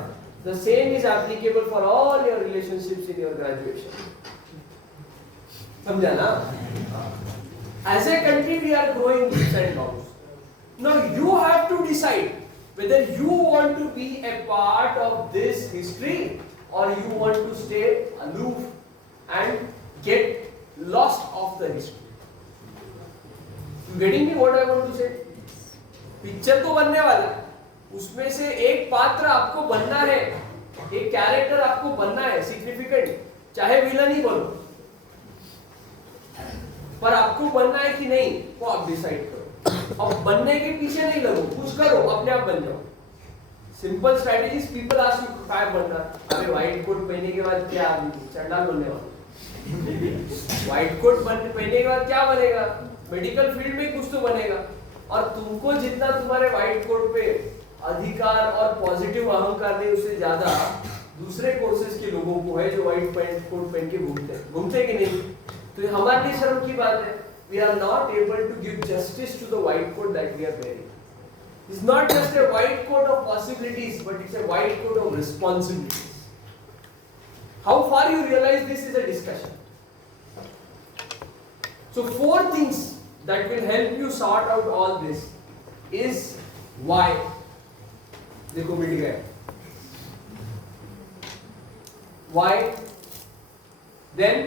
The same is applicable for all your relationships in your graduation. समझा ना? As a country, we are growing leaps and bounds. Now you have to decide whether you want to be a part of this history or you want to stay aloof and get lost of the history. You getting me what I want to say? Picture तो बनने वाला, उसमें से एक पात्र आपको बनना है, एक कैरेक्टर आपको बनना है, सिग्निफिकेंट, चाहे विलन ही बनो, पर आपको बनना है कि नहीं वो आप डिसाइड करो. अब बनने के पीछे नहीं लगो, कुछ करो, अपने आप बन जाओ. Simple strategies. People ask you काय बनना, अरे व्हाइट कोट पहनने के बाद क्या चंडाल बनने वाला. व्हाइट कोट पहनने के बाद क्या बनेगा, मेडिकल फील्ड में कुछ तो बनेगा. और तुमको जितना तुम्हारे व्हाइट कोट पे अधिकार और पॉजिटिव अहंकार नहीं, उससे ज्यादा दूसरे कोर्सेज के लोगों को है जो व्हाइट कोट पहन के घूमते कि नहीं. तो ये हमारे लिए शर्म की बात है. We are not able to give justice to the white coat that we are wearing. It's not just a white coat of possibilities, but it's a white coat of responsibilities. How far you realize this is a discussion. So 4 things that will help you sort out all this is why. देखो मिल गया. Why? Then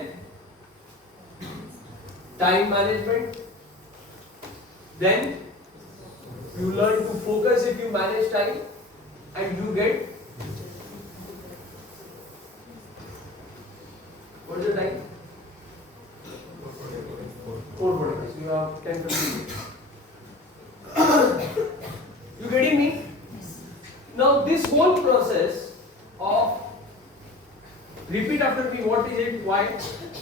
time management. Then you learn to focus if you manage time, and you get, what is the time? 4:45. So you have 10-15 minutes. You getting me? Now this whole process of, repeat after me, what is it, why,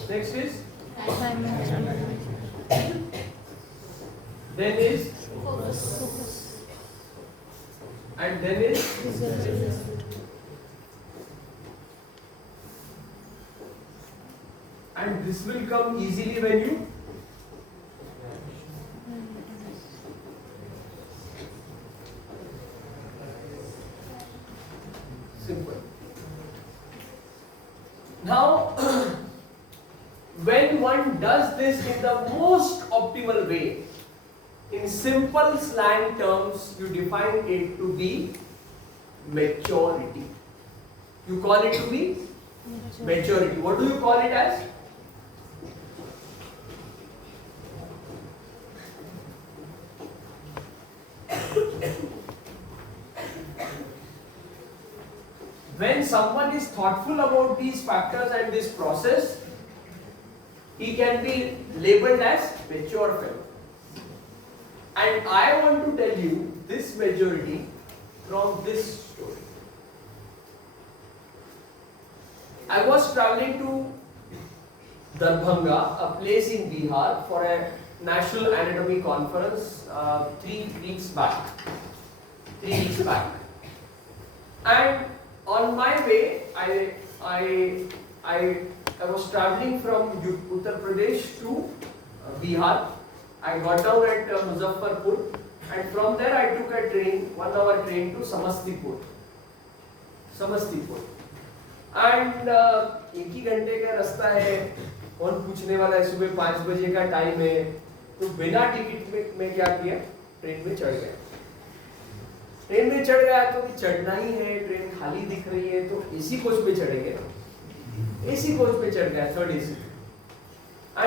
next is then is and then is and this will come easily when you simple. Now when one does this in the most optimal way, in simple slang terms, you define it to be maturity. You call it to be maturity. What do you call it as? When someone is thoughtful about these factors and this process, he can be labeled as mature fellow. And I want to tell you this majority from this story. I was traveling to Darbhanga, a place in Bihar, for a National Anatomy Conference 3 weeks back. 3 weeks back. And on my way, I was traveling from Uttar Pradesh to Bihar. I got down at Muzaffarpur, and from there I took a train, 1 hour train to Samastipur. And एक ही घंटे का रास्ता है, कौन पूछने वाला है, सुबह 5 बजे का टाइम है, तो बिना टिकट में मैं क्या किया, ट्रेन में चढ़ गया। ट्रेन में चढ़ गया तो चढ़ना ही है, ट्रेन खाली दिख रही है तो एसी कोच में चढ़ेंगे। एसी कोच में चढ़ गया, 3rd AC,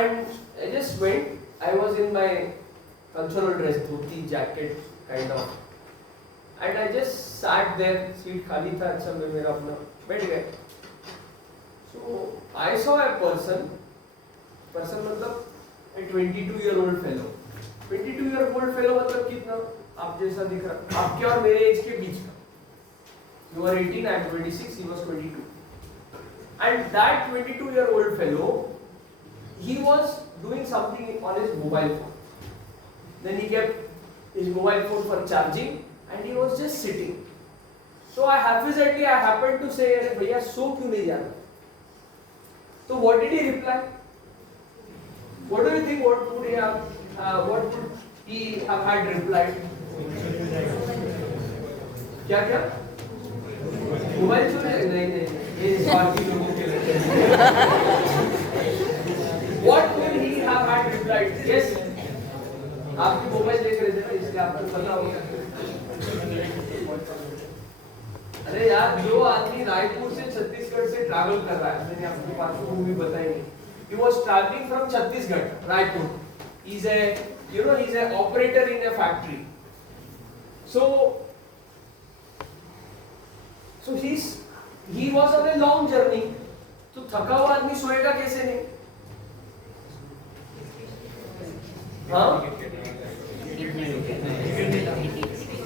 and I just went. I was in my cultural dress, dhoti, jacket kind of, and I just sat there. Seat खाली था, अच्छा मैं मेरा अपना बैठ गया। So I saw a person मतलब a 22-year-old fellow. 22-year-old fellow मतलब कितना? आप जैसा दिख रहा, आपके और मेरे एज के बीच का। You are 18, I am 26, he was 22. And that 22-year-old fellow, he was doing something on his mobile phone. Then he kept his mobile phone for charging, and he was just sitting. So I happened to say, "अरे भैया सो क्यों नहीं जा रहा?" So what did he reply? What do you think? What would he have had replied? क्या? मोबाइल चुने? नहीं, ये स्वार्थी लोगों के लिए। What would he have had replied? Yes. आपकी मोबाइल देख रहे थे ना, इसलिए आपको पता होगा। अरे यार, जो आदमी रायपुर से छत्तीसगढ़ से ट्रैवल कर रहा है, मैंने आपको बात को मूवी बताई नहीं। He was traveling from Chhattisgarh, Raipur. He's an operator in a factory. So he was on a long journey. तो थका हुआ आदमी सोएगा कैसे नहीं? हाँ?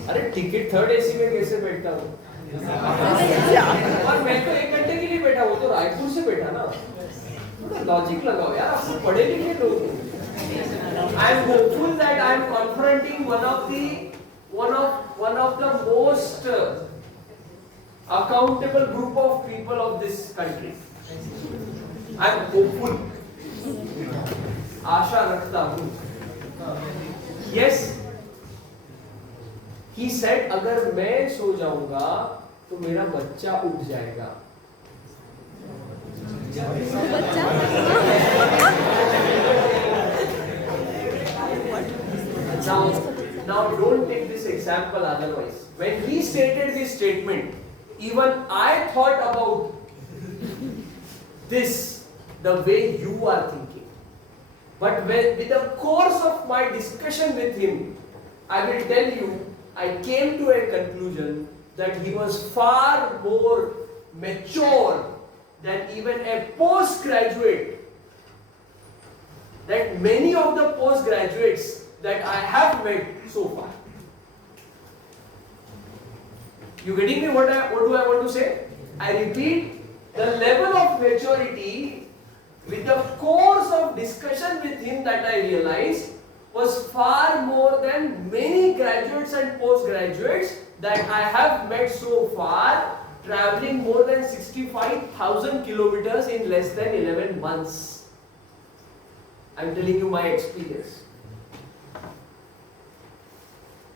अरे टिकट 3rd AC में कैसे बैठता हूँ? और मैं तो 1 घंटे के लिए बैठा, वो तो रायपुर से बैठा ना। थोड़ा लॉजिक लगाओ यार, आपको पढ़े लिखे लोग। I am hopeful that I am confronting one of the most accountable group of people of this country. I am hopeful. आशा रखता हूँ। Yes. He said, अगर मैं सो जाऊंगा तो मेरा बच्चा उठ जाएगा। Now don't take this example otherwise. When he stated this statement, even I thought about this the way you are thinking. But with the course of my discussion with him, I will tell you, I came to a conclusion that he was far more mature than even a postgraduate, that many of the postgraduates that I have met so far. You getting me? What do I want to say? I repeat, the level of maturity with the course of discussion with him that I realized was far more than many graduates and postgraduates that I have met so far, traveling more than 65,000 kilometers in less than 11 months. I am telling you my experience.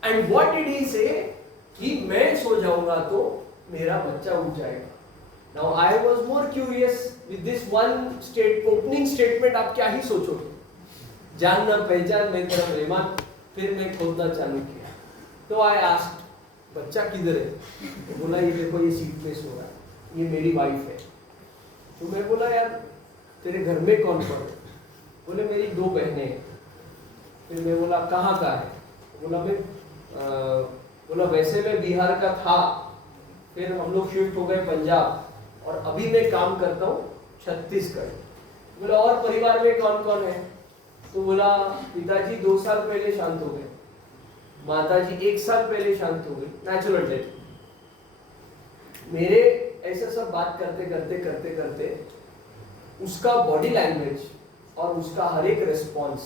And what did he say? कि मैं सो जाऊंगा तो मेरा बच्चा उठ जाएगा. Now I was more curious with this one opening statement. आप क्या ही सोचोगे? जानना पहचान में तरफ रहमान. फिर मैं खोदना चालू किया. तो I asked, बच्चा किधर है? तो बोला ये देखो ये सीट पे सो रहा है. ये मेरी वाइफ है. तो मैं बोला यार तेरे घर में कौन कौन है? बोले मेरी 2 बहनें हैं. फिर मैं बोला कहाँ का है? बोला वैसे मैं बिहार का था, फिर हम लोग शिफ्ट हो गए पंजाब और अभी मैं काम करता हूँ छत्तीसगढ़. बोला और परिवार में कौन कौन है? तो बोला पिताजी 2 साल पहले शांत हो गए. माताजी 1 साल पहले शांत हो गई, नेचुरल डेथ। मेरे ऐसा सब बात करते करते करते करते उसका बॉडी लैंग्वेज और उसका हर एक response,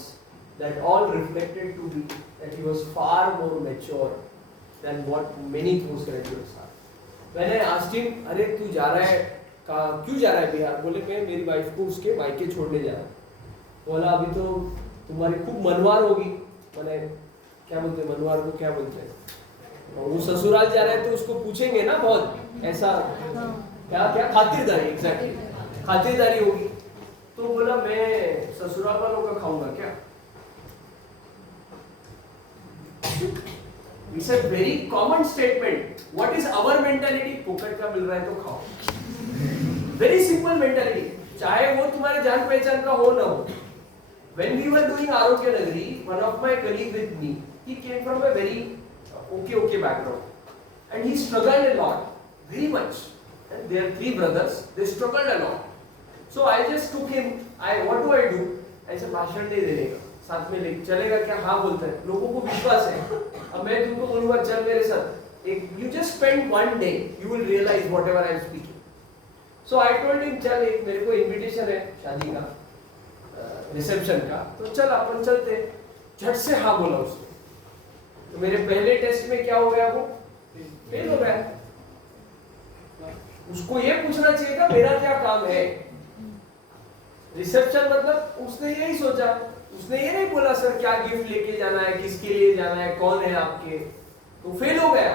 that all reflected to me that he was far more mature than what many post graduates are. When I asked him, अरे तू जा रहा है क्यों जा रहा है बिहार? बोले मैं मेरी वाइफ को उसके मायके छोड़ने जा रहा हूँ। बोला अभी तो तुम्हारी खूब मनवार होगी। मैंने क्या बोलते हैं मनवार को, क्या बोलते हैं? वो ससुराल जा रहा है तो उसको पूछेंगे ना बहुत ऐसा, क्या क्या खातिरदारी, एग्जैक्टली खातिरदारी होगी। तो बोला मैं ससुराल वालों का खाऊंगा क्या? It's a very common statement. What is our mentality? Pocket का मिल रहा है तो खाओ। Very simple mentality. चाहे वो तुम्हारे जान पहचान का हो ना हो। When we were doing Arogya Nagari, one of my colleague with me, he came from a very okay background, and he struggled a lot, very much. And there are 3 brothers. They struggled a lot. So I just took him. What do I do? ऐसे भाषण नहीं देने का, साथ में ले चलेगा क्या? हाँ बोलता है, लोगों को विश्वास है। अब मैं तुमको बोलूँगा चल मेरे साथ, you just spend 1 day, you will realize whatever I am speaking. So I told him चल, एक मेरे को इनविटेशन है शादी का, रिसेप्शन का, तो चल अपन चलते। झट से हाँ बोला उसने। तो मेरे पहले टेस्ट में क्या हो गया? वो फेल हो गया। उसको ये पूछना चाहिए था मेरा क्या काम है। रिसेप्शन मतलब उसने यही सोचा, उसने ये नहीं बोला सर क्या गिफ्ट लेके जाना है, किसके लिए जाना है, कौन है आपके, तो फेल हो गया।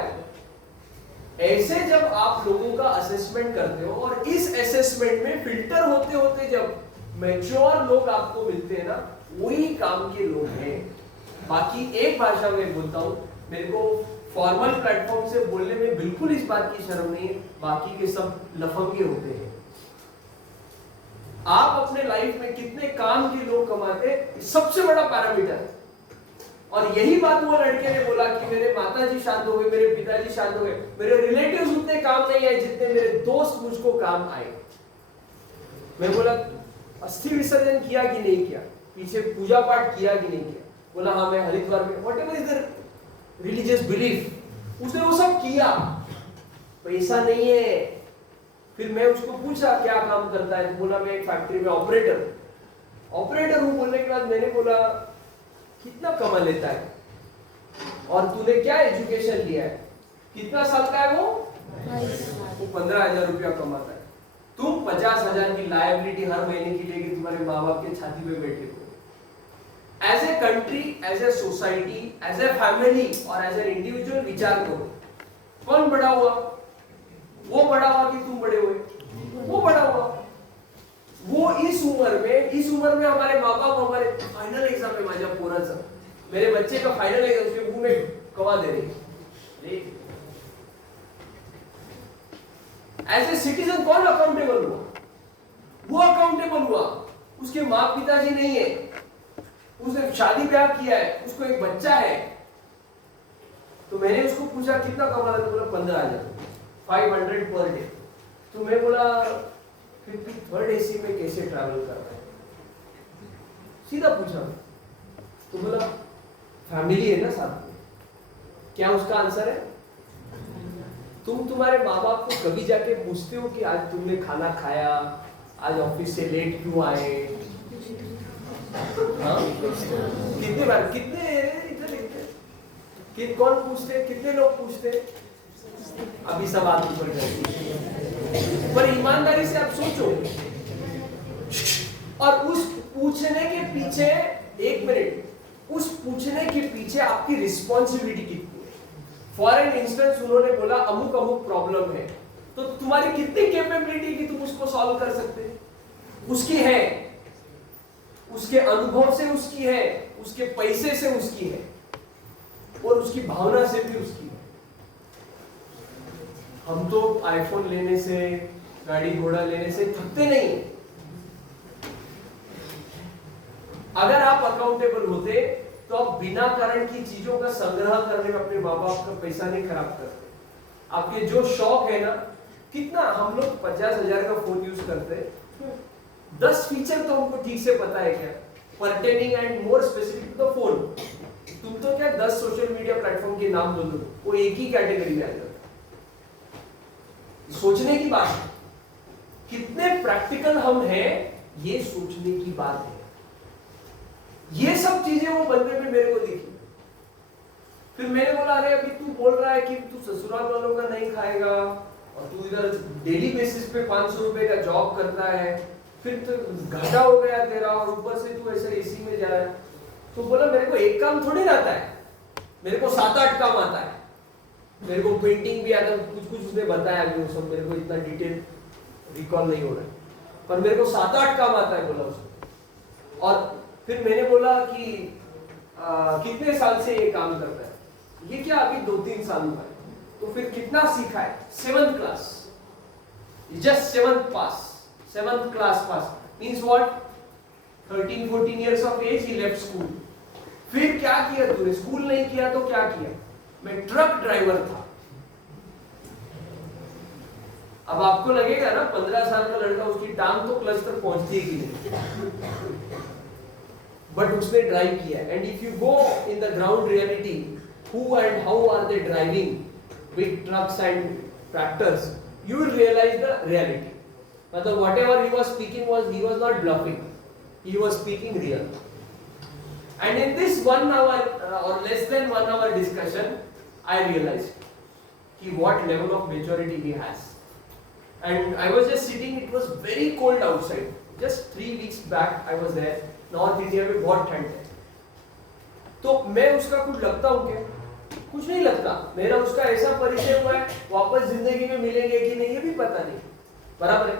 ऐसे जब आप लोगों का असेसमेंट करते हो और इस असेसमेंट में फिल्टर होते होते जब मैच्योर लोग आपको मिलते हैं ना, वही काम के लोग हैं। बाकी एक भाषा में बोलता हूँ, मेरे को फॉर्मल प्लेटफॉर्म से बोलने में बिल्कुल इस बात की शर्म नहीं है, बाकी के सब लफंगे होते हैं। आप अपने लाइफ में कितने काम के लोग कमाते हैं, सबसे बड़ा पैरामीटर है। और यही बात वो लड़के ने बोला कि मेरे माताजी शांत हो गए, मेरे पिताजी शांत हो गए, मेरे रिलेटिव्स उतने काम नहीं आए जितने मेरे दोस्त मुझको काम आए। मैं बोला अस्थि विसर्जन किया कि नहीं किया, पीछे पूजा पाठ किया कि नहीं किया? बोला हाँ मैं हरिद्वार में, whatever is the religious belief, उसने वो सब किया। पैसा नहीं है। फिर मैं उसको पूछा क्या काम करता है, तो बोला मैं एक फैक्ट्री में ऑपरेटर हूँ। बोलने के बाद मैंने बोला कितना कमा लेता है और तूने क्या एजुकेशन लिया है, कितना साल का है? वो 15,000 रुपया कमाता है। तुम 50,000 की लायबिलिटी हर महीने की लेके तुम्हारे माँ बाप के छाती पे बैठे हो। As a country, as a society, as a family और एज ए इंडिविजुअल विचार करो, कौन बड़ा हुआ? वो बड़ा हुआ कि तुम बड़े हुए? वो बड़ा हुआ। वो इस उम्र में हमारे माँ बाप हमारे फाइनल एग्जाम में माझ्या पोराचं, मेरे बच्चे का फाइनल एग्जाम उसके मुंह में कमा दे रहे। एज ए सिटीजन कौन अकाउंटेबल हुआ? वो अकाउंटेबल हुआ, उसके माँ पिताजी नहीं है, उसने शादी ब्याह किया है, उसको एक बच्चा है। तो मैंने उसको पूछा कितना कमा रहा? बोला 15,000, 500 पर डे। तो मैं बोला फिर तू थर्ड एसी में कैसे ट्रैवल कर रहा है? सीधा पूछा। तो बोला फैमिली है ना साथ में। क्या उसका आंसर है? तुम तुम्हारे माँ बाप को कभी जाके पूछते हो कि आज तुमने खाना खाया, आज ऑफिस से लेट क्यों आए? हाँ? कितने बार, कितने इधर लिखते, कौन पूछते, कितने लोग पूछते? अभी सवाल ऊपर जाएगी, पर ईमानदारी से आप सोचो। और उस पूछने के पीछे, एक मिनट, उस पूछने के पीछे आपकी रिस्पॉन्सिबिलिटी कितनी है? फॉर एन इंस्टेंस उन्होंने बोला अमुक अमुक प्रॉब्लम है, तो तुम्हारी कितनी कैपेबिलिटी कि तुम उसको सॉल्व कर सकते? उसकी है, उसके अनुभव से उसकी है, उसके पैसे से उसकी है, और उसकी भावना से भी उसकी है। हम तो आईफोन लेने से, गाड़ी घोड़ा लेने से थकते नहीं। अगर आप अकाउंटेबल होते तो आप बिना कारण की चीजों का संग्रह करने में अपने माँ बाप का पैसा नहीं खराब करते। आपके जो शौक है ना, कितना हम लोग 50,000 का फोन यूज करते हैं, 10 फीचर तो हमको ठीक से पता है क्या, pertaining and more specific the phone. तुम तो क्या 10 सोशल मीडिया प्लेटफॉर्म के नाम बोल दो, वो एक ही कैटेगरी में आ जाता। सोचने की बात है, कितने प्रैक्टिकल हम हैं, ये सोचने की बात है। ये सब चीजें वो बंदे में मेरे को दिखी। फिर मैंने बोला अरे अभी तू बोल रहा है कि तू ससुराल वालों का नहीं खाएगा और तू इधर डेली बेसिस पे 500 रुपए का जॉब करता है, फिर तो घाटा हो गया तेरा और ऊपर से तू ऐसे एसी में जा रहा है। तो बोला मेरे को एक काम थोड़ी ना आता है, मेरे को 7-8 काम आता है। मेरे को पेंटिंग भी आता है, कुछ उसने बताया अभी वो सब मेरे को इतना डिटेल रिकॉल नहीं हो रहा है, पर मेरे को 7-8 काम आता है बोला उसने। और फिर मैंने बोला कि कितने साल से ये काम करता है? ये क्या अभी 2-3 साल हुआ है। तो फिर कितना सीखा है? 7th class, just 7th pass, 7th class pass means what? 13-14 years of age he left school। फिर क्या किया तूने? स्कूल नहीं किया तो क्या किया? मैं ट्रक ड्राइवर था। अब आपको लगेगा ना 15 साल का लड़का, उसकी टांग तो क्लच तक पहुंचती है कि नहीं, बट उसने ड्राइव किया। And if you go in the ground reality, who and how are they driving big trucks and tractors, you will realize the reality. But whatever he was speaking he was not bluffing, he was speaking real. And in this 1 hour or less than 1 hour discussion, I realized what level of maturity he has. And I was just sitting, it was very cold outside, just 3 weeks back I was there। North India में बहुत ठंड है, तो मैं उसका कुछ लगता हूँ क्या? कुछ नहीं लगता। मेरा उसका ऐसा परिचय हुआ है, वापस जिंदगी में मिलेंगे कि नहीं ये भी पता नहीं, बराबर है।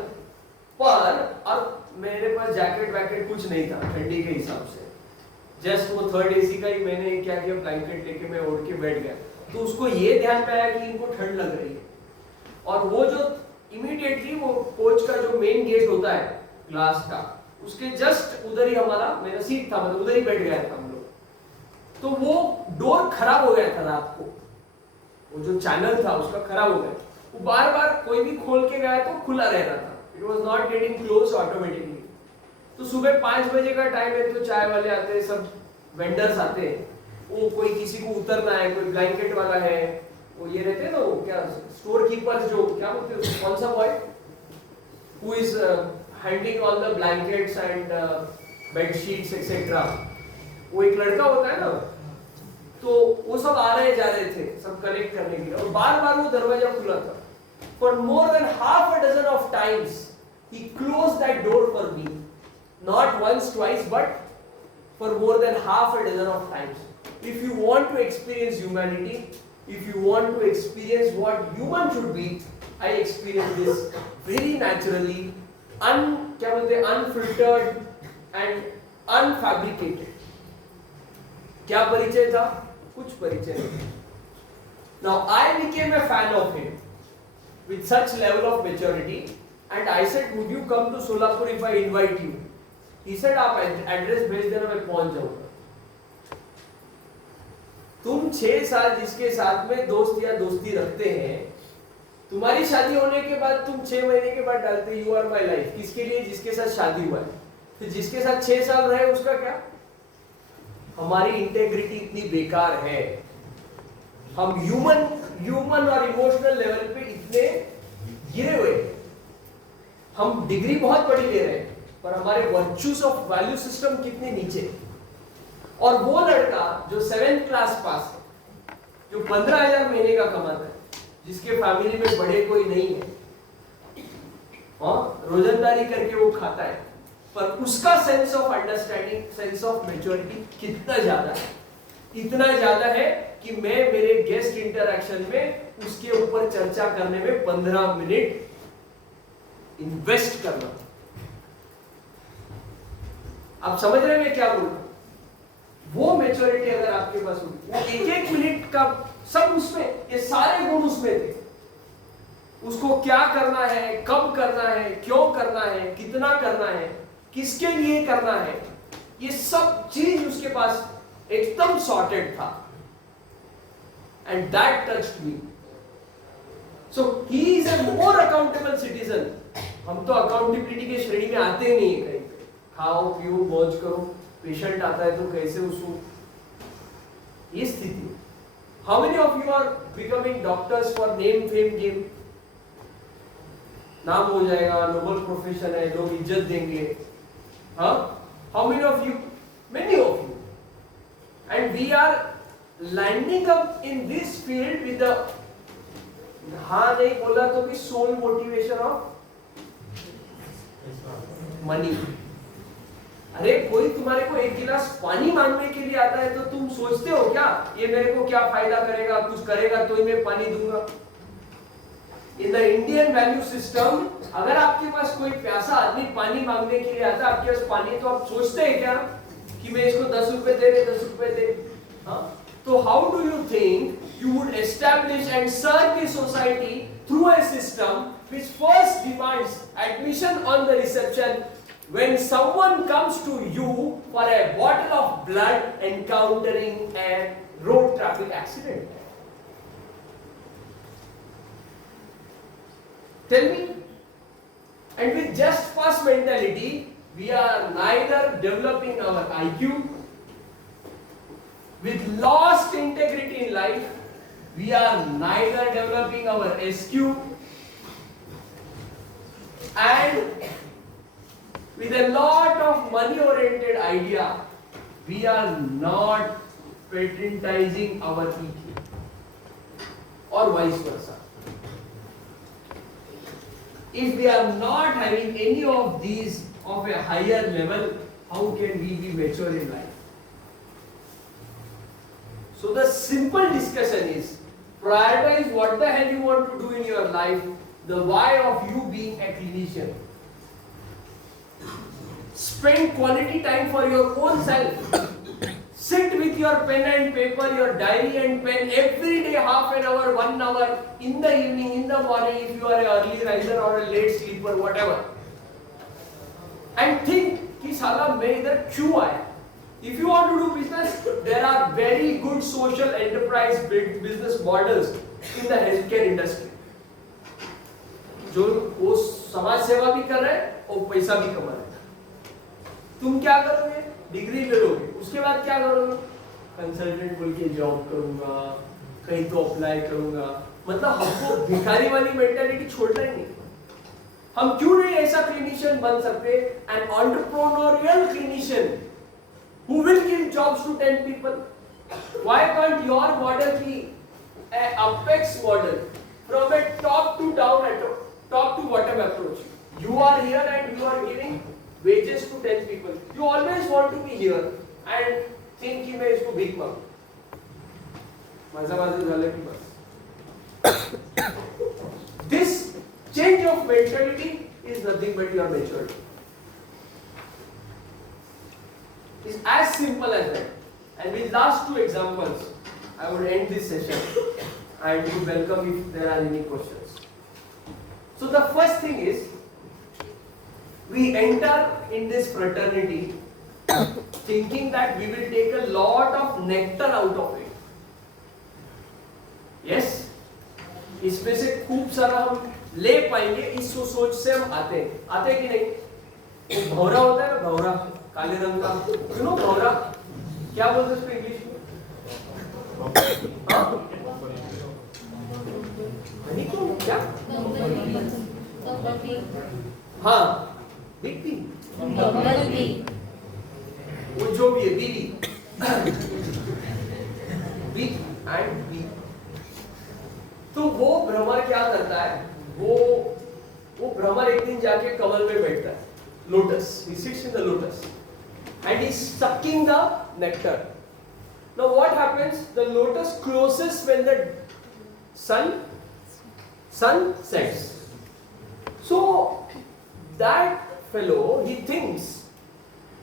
पर अब मेरे पास जैकेट वैकेट कुछ नहीं था ठंडी के हिसाब से, जस्ट वो 3rd AC का ही मैंने क्या किया, ब्लैंकेट लेके मैं ओढ़ के बैठ गया। तो उसको ये ध्यान में आया कि इनको ठंड लग रही है, और वो जो इमीडिएटली वो कोच का जो मेन गेट होता है ग्लास का, उसके जस्ट उधर ही मेरा सीट था, मतलब उधर ही बैठ गया था हम लोग। तो वो डोर खराब हो गया था रात को, वो जो चैनल था उसका खराब हो गया, वो बार बार कोई भी खोल के गया तो खुला रह रहा था, it was not getting close automatically. तो सुबह 5 बजे का टाइम है, तो चाय वाले आते हैं, सब वेंडर्स आते हैं, वो कोई किसी को उतरना है, कोई ब्लैंकेट वाला है, वो ये रहते हैं ना, वो क्या स्टोर कीपर्स, जो क्या बोलते हैं कौन सा boy, who is handling all the blankets and bed sheets etcetera, वो एक लड़का होता है ना, तो वो सब आ रहे जा रहे थे सब कलेक्ट करने के लिए, और बार बार वो दरवाजा खुला था। For more than half a dozen of times he closed that door for me, not once twice but for more than half a dozen of times. If you want to experience humanity, if you want to experience what human should be, I experienced this very naturally, unfiltered and unfabricated। क्या परिचय था? कुछ परिचय नहीं। Now I became a fan of him with such level of maturity, and I said, would you come to Solapur if I invite you? He said, आप एड्रेस भेज देना, मैं पहुंच जाऊंगा। तुम 6 साल जिसके साथ में दोस्त या दोस्ती रखते हैं, तुम्हारी शादी होने के बाद तुम 6 महीने के बाद डालते यू आर माई लाइफ, किसके लिए? जिसके साथ शादी हुआ है। फिर जिसके साथ 6 साल रहे उसका क्या? हमारी इंटेग्रिटी इतनी बेकार है, हम ह्यूमन और इमोशनल लेवल पे इतने गिरे हुए, हम डिग्री बहुत बड़ी ले रहे हैं पर हमारे वर्च्यूज ऑफ वैल्यू सिस्टम कितने नीचे। और वो लड़का जो 7th क्लास पास है, जो 15,000 महीने का कमाता है, जिसके फैमिली में बड़े कोई नहीं है, रोजंदारी करके वो खाता है, पर उसका sense of understanding, sense of maturity कितना ज्यादा है? इतना ज्यादा है कि मैं मेरे गेस्ट इंटरैक्शन में उसके ऊपर चर्चा करने में 15 मिनट इन्वेस्ट करना। आप समझ रहे हैं मैं क्या बोल रहा हूं? वो मैच्योरिटी अगर आपके पास होगी, वो 1-1 मिनट का सब उसमें, ये सारे गुण उसमें थे। उसको क्या करना है, कब करना है, क्यों करना है, कितना करना है, किसके लिए करना है, ये सब चीज उसके पास एकदम सॉर्टेड था। And that touched me. So he is a more accountable citizen. हम तो अकाउंटेबिलिटी के श्रेणी में आते ही नहीं है कहीं पे। खाओ पियो मौज करो, पेशेंट आता है तो कैसे उसको ये स्थिति. How many of you are becoming doctors for name, fame, game? नाम हो जाएगा, नोबल प्रोफेशन है, लोग इज्जत देंगे. हाँ? How many of you? Many of you. And we are landing up in this field with the हाँ नहीं बोला तो कि sole motivation of money. अरे कोई तुम्हारे को एक गिलास पानी मांगने के लिए आता है तो तुम सोचते हो क्या ये मेरे को क्या फायदा करेगा, कुछ करेगा तो ही मैं पानी दूंगा. In the Indian value system अगर आपके पास कोई प्यासा आदमी पानी मांगने के लिए आता है आपके पास पानी, तो आप सोचते हैं क्या कि मैं इसको 10 रुपए दे, 10 रुपए दे. हाँ, तो how do you think you would establish and serve the society through a system which first demands admission on the reception when someone comes to you for a bottle of blood encountering a road traffic accident? Tell me. And with just pass mentality, we are neither developing our IQ, with lost integrity in life, we are neither developing our SQ, and with a lot of money oriented idea, we are not patentizing our EQ, or vice versa. If we are not having any of these of a higher level, how can we be mature in life? So the simple discussion is, prioritize what the hell you want to do in your life, the why of you being a clinician. Spend quality time for your own self. Sit with your pen and paper, your diary and pen every day, half an hour, 1 hour, in the evening, in the morning, if you are an early riser or a late sleeper, whatever. And think, कि साला मैं इधर क्यों आया? If you want to do business, there are very good social enterprise business models in the healthcare industry. जो वो समाज सेवा भी कर रहे हैं और पैसा भी कमा रहे हैं. तुम क्या करोगे? डिग्री ले लोगे, उसके बाद क्या करोगे? कंसल्टेंट बोल के जॉब करूंगा, कहीं तो अप्लाई करूंगा. मतलब हमको भिखारी वाली मेंटालिटी छोड़ना ही नहीं. हम क्यों नहीं ऐसा क्लिनिशियन बन सकते? An entrepreneurial clinician who will give jobs to 10 people? Why can't your model be an apex model from a top to down, top to bottom approach? You are here and you are giving wages to 10 people. You always want to be here and think कि मैं इसको भीख मांगू. मजा झालं की बस. This change of mentality is nothing but your maturity. It's as simple as that. And with last 2 examples, I would end this session and would welcome if there are any questions. So the first thing is, we enter in this fraternity thinking that we will take a lot of nectar out of it. Yes? इसमें से खूब सारा हम ले पाएंगे, इस सोच से हम आते हैं कि नहीं? वो भौरा होता है ना, भौरा काले रंग का, सुनो भौरा क्या बोलते हैं उसको इंग्लिश में? क्या? हाँ, दिखती वो जो भी है, बीवी बी एंड बी. तो वो भ्रमर क्या करता है? वो भ्रमर एक दिन जाके कमल में बैठता है, lotus. He sits in the lotus and he's sucking the nectar. Now what happens? The lotus closes when the sun sets. So that fellow, he thinks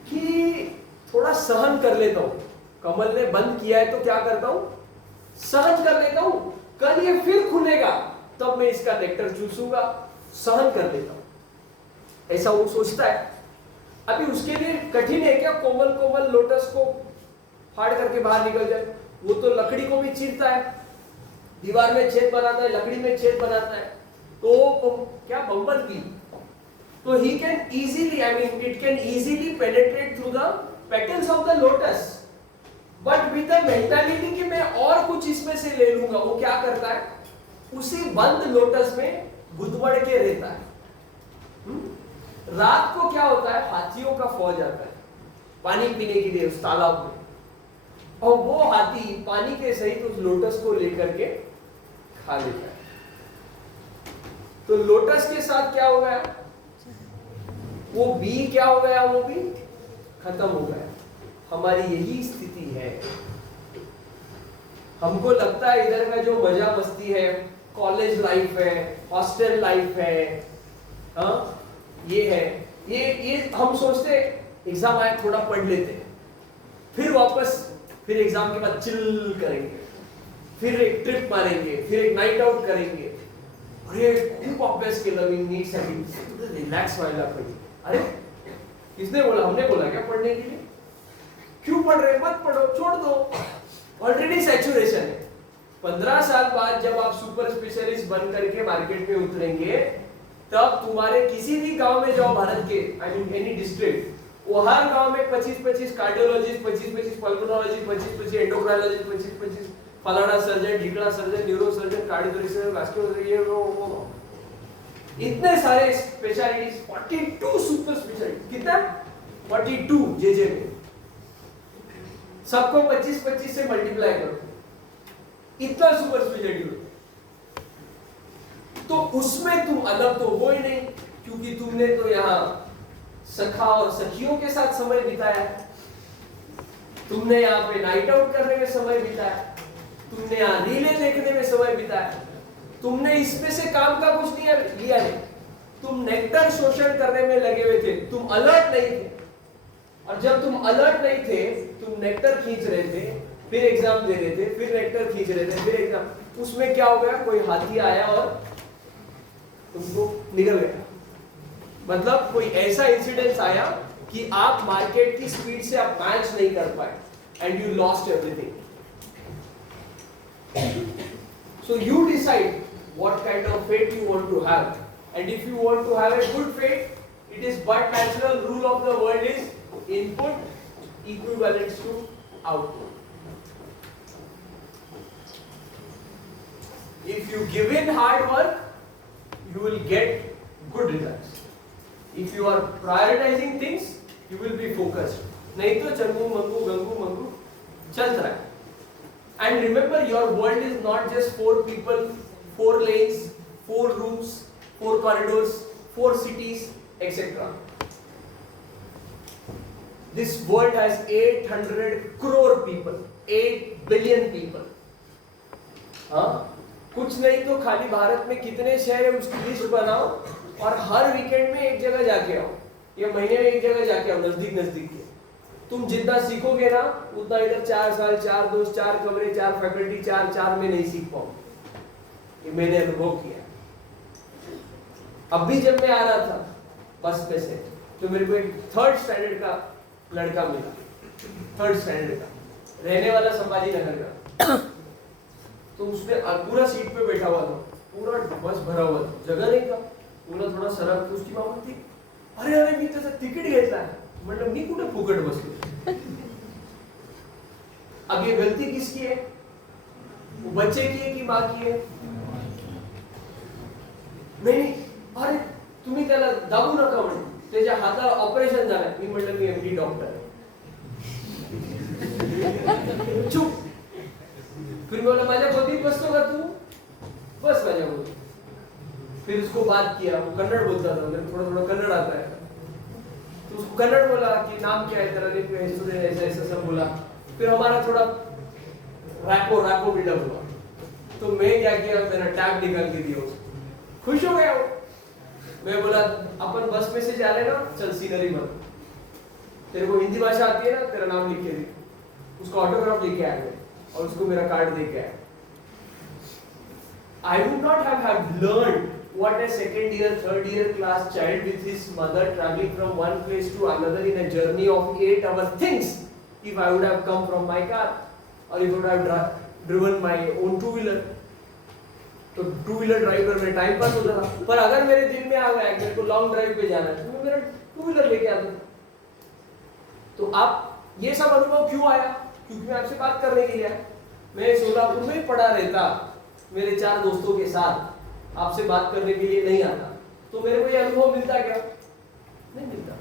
कि थोड़ा सहन कर लेता हूँ, कमल ने बंद किया है तो क्या करता हूँ? सहन कर लेता हूँ, कल ये फिर खुलेगा तब मैं इसका नेक्टर चूसूंगा, सहन कर लेता हूँ. ऐसा वो सोचता है. अभी उसके लिए कठिन है क्या कोमल कोमल लोटस को फाड़ करके बाहर निकल जाए? वो तो लकड़ी को भी चीरता है, दीवार में छेद बनाता है, लकड़ी में छेद बनाता है. तो क्या बम्बल बी, तो he can easily, I mean it can easily penetrate through the petals of the lotus, but with the mentality कि मैं और कुछ इसमें से ले लूंगा, वो क्या करता है, उसी बंद लोटस में गुदमड़ के रहता है। रात को क्या होता है, हाथियों का फौज आता है पानी पीने के लिए उस तालाब में, और वो हाथी पानी के सहित उस लोटस को लेकर के खा लेता है। तो लोटस के साथ क्या हो गया, वो बी क्या हो गया, वो भी खत्म हो गया। हमारी यही स्थिति है। हमको लगता है इधर का जो मजा मस्ती है, कॉलेज लाइफ है, हॉस्टल लाइफ है, हाँ ये है, ये हम सोचते एग्जाम आए थोड़ा पढ़ लेते हैं, फिर वापस फिर एग्जाम के बाद चिल करेंगे, फिर एक ट्रिप मारेंगे, फिर एक नाइट आउट करेंगे, अरे खूप अभ्यास केला मी नीट साठी, रिलॅक्स व्हायला पाहिजे। अरे किसने बोला, हमने बोला क्या पढ़ने के लिए? क्यों पढ़ रहे, मत पढ़ो, छोड़ दो, ऑलरेडी सैचुरेशन है। 15 साल बाद जब आप सुपर स्पेशलिस्ट बन करके मार्केट में उतरेंगे, तब तुम्हारे किसी भी गांव में जाओ भारत के, आई मीन एनी डिस्ट्रिक्ट, वो हर गांव में 25-25 कार्डियोलॉजिस्ट, 25-25 पल्मोनोलॉजिस्ट, 25-25 एंडोक्राइनोलॉजिस्ट, 25-25 फलाना सर्जन, ढिकड़ा surgeon, neuro surgeon, cardiologist, vascular, ये वो इतने सारे स्पेशलिटीज, 42 सुपर स्पेशलिटी, कितना 42 जे में, सबको 25-25 से मल्टीप्लाई करो, इतना सुपर स्पेशलिटी। तो उसमें तुम अलग तो हो ही नहीं, क्योंकि तुमने तो यहाँ सखा और सखियों के साथ समय बिताया, तुमने यहाँ पे नाइट आउट करने में समय बिताया, तुमने यहाँ रीलें देखने में समय बिताया, तुमने इसमें से काम का कुछ नहीं लिया नहीं, तुम नेक्टर शोषण करने में लगे हुए थे, तुम अलर्ट नहीं थे। और जब तुम अलर्ट नहीं थे, तुम नेक्टर खींच रहे थे, फिर एग्जाम दे रहे थे, फिर नेक्टर खींच रहे थे, फिर एग्जाम, उसमें क्या हो गया, कोई हाथी आया और तुमको निगल गया। मतलब कोई ऐसा इंसिडेंस आया कि आप मार्केट की स्पीड से आप मैच नहीं कर पाए, and you lost everything. So you decide what kind of fate you want to have, and if you want to have a good fate, it is but natural rule of the world is input equivalent to output. If you give in hard work, you will get good results. If you are prioritizing things, you will be focused. नहीं तो चंगू मंगू गंगू मंगू चल रहा है। And remember, your world is not just 4 people, 4 lanes, 4 rooms, 4 corridors, 4 cities, etc. This world has 800 crore people, 8 billion people. हाँ? कुछ नहीं तो खाली भारत में कितने शहर है उसकी लिस्ट बनाओ, और हर वीकेंड में एक जगह जाके आओ, या महीने में एक जगह जाके आओ, नजदीक नजदीक के। तुम जितना सीखोगे ना, उतना इधर 4 साल, 4 दोस्त, 4 कमरे, 4 फैकल्टी, 4 में नहीं सीख पाओ। ये मैंने अनुभव किया। अब भी जब मैं आ रहा था बस में से, तो मेरे को एक 3rd स्टैंडर्ड का लड़का मिला, 3rd स्टैंडर्ड का, रहने वाला संभाजी नगर का। तो उसने पूरा सीट पे बैठा हुआ था, पूरा बस भरा हुआ था, जगह नहीं था, पूरा थोड़ा सरक। तो उसकी माँ बोलती, अरे मी त्याचं तिकीट घेतला है। मतलब मी कुठे फुकट बसलो। अब ये गलती किसकी है, वो बच्चे की है कि माँ की है? नहीं, अरे तुम्ही त्याला दाबू नका म्हणे, त्याच्या हाताला ऑपरेशन झालंय। मी म्हटलं मी एमडी डॉक्टर आहे। चुप। फिर बोला माझ्या गोदीत बसतो का तू? बस माझ्या गोदीत। फिर उसको बात किया, वो कन्नड़ बोलता था, मेरे थोड़ा थोड़ा कन्नड़ आता है, तो उसको कन्नड़ बोला कि नाम क्या है तेरा, लिख में ऐसा ऐसा सब बोला। फिर हमारा थोड़ा रैपो बिल्डअप हुआ। तो मैं क्या किया, मेरा टैब निकाल के दिया उसको, खुश हो गया वो। मैं बोला अपन बस में से जा रहे ना, चल सीनरी बन, तेरे को हिंदी भाषा आती है ना, तेरा नाम लिख के दे। उसको ऑटोग्राफ लेके आया मैं, और उसको मेरा कार्ड दे के आया। I would not have learned what a 2nd year, 3rd year class child with his mother traveling from one place to another in a journey of 8 hours thinks if I would have come from my car, or if I would have driven my own 2-wheeler. तो 2-wheeler drive करने time pass होता था। पर अगर मेरे दिल में आ गया मेरे को लॉन्ग ड्राइव पे जाना है, तो मैं मेरा 2-wheeler लेके आता था। तो आप ये सब अनुभव क्यों आया? क्योंकि मैं आपसे बात करने के लिए आया। मैं सोलापुर में पढ़ा रहता मेरे 4 दोस्तों के साथ, आपसे बात करने के लिए नहीं आता, तो मेरे को ये अनुभव मिलता क्या? नहीं मिलता।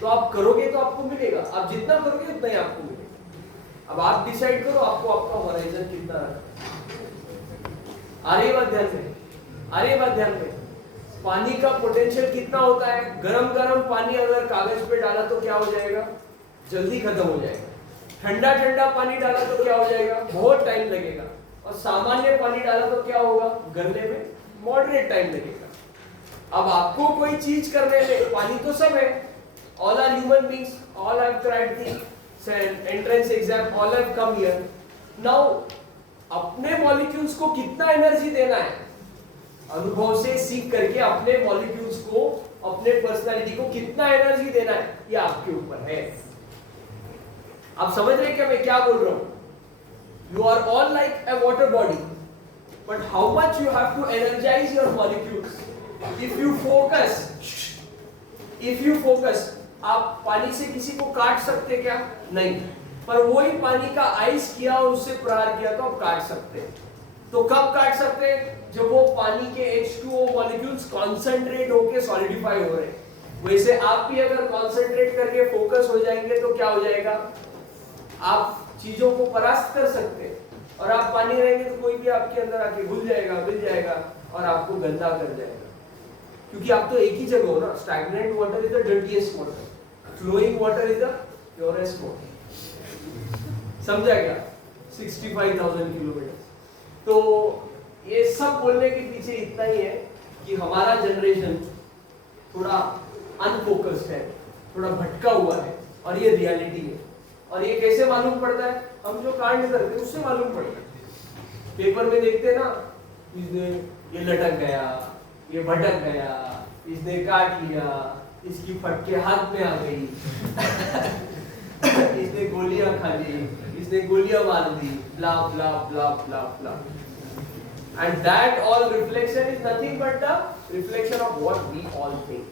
तो आप करोगे तो आपको मिलेगा, आप जितना करोगे उतना ही आपको मिलेगा। अब आप डिसाइड करो आपको आपका होराइजन कितना रखना है। आ रही बात ध्यान में? आ रही बात ध्यान में? पानी का पोटेंशियल कितना होता है? गरम गरम पानी अगर कागज पे डाला तो क्या हो जाएगा? जल्दी खत्म हो जाएगा। ठंडा ठंडा पानी डाला तो क्या हो जाएगा? बहुत टाइम लगेगा। और सामान्य पानी डाला तो क्या होगा? गलने में मॉडरेट टाइम लगेगा। अब आपको कोई चीज करने में, पानी तो सब है, all are human beings, all have cracked the entrance exam, all have come here. Now अपने मॉलिक्यूल्स को कितना एनर्जी देना है? अनुभव से सीख करके अपने मॉलिक्यूल्स को, अपने पर्सनालिटी को कितना एनर्जी देना है, ये आपके ऊपर है। आप समझ रहे हैं क्या मैं क्या बोल रहा हूं? You are all like a water body, but how much you have to energize your molecules? If you focus, आप पानी से किसी को काट सकते क्या? नहीं। पर वही पानी का आइस किया और उससे प्रहार किया तो आप काट सकते हैं। तो कब काट सकते हैं? जब वो पानी के H2O मॉलिक्यूल्स कॉन्सेंट्रेट होके सॉलिडिफाई हो रहे हैं। वैसे आप भी अगर कॉन्सेंट्रेट करके फोकस हो जाएंगे तो क्या हो जाएगा? आप चीजों को परास्त कर सकते हैं। और आप पानी रहेंगे तो कोई भी आपके अंदर आके घुल जाएगा, मिल जाएगा और आपको गंदा कर जाएगा। क्योंकि आप तो एक ही जगह हो ना। Stagnant water is the dirtiest water, flowing water is the purest water. समझा क्या? 65,000 किलोमीटर। तो ये सब बोलने के पीछे इतना ही है कि हमारा जनरेशन थोड़ा अनफोकस्ड है, थोड़ा भटका हुआ है, और ये रियलिटी है। और ये कैसे मालूम पड़ता है? हम जो कांड करते हैं उससे मालूम पड़ता है। पेपर में देखते ना, इसने ये लटक गया, ये भटक गया, इसने काट लिया, इसकी फटके हाथ में आ गई, इसने गोलियां खा ली, इसने गोलियां मार दी, ब्ला ब्ला ब्ला ब्ला ब्ला। And that all reflection is nothing but the reflection of what we all think.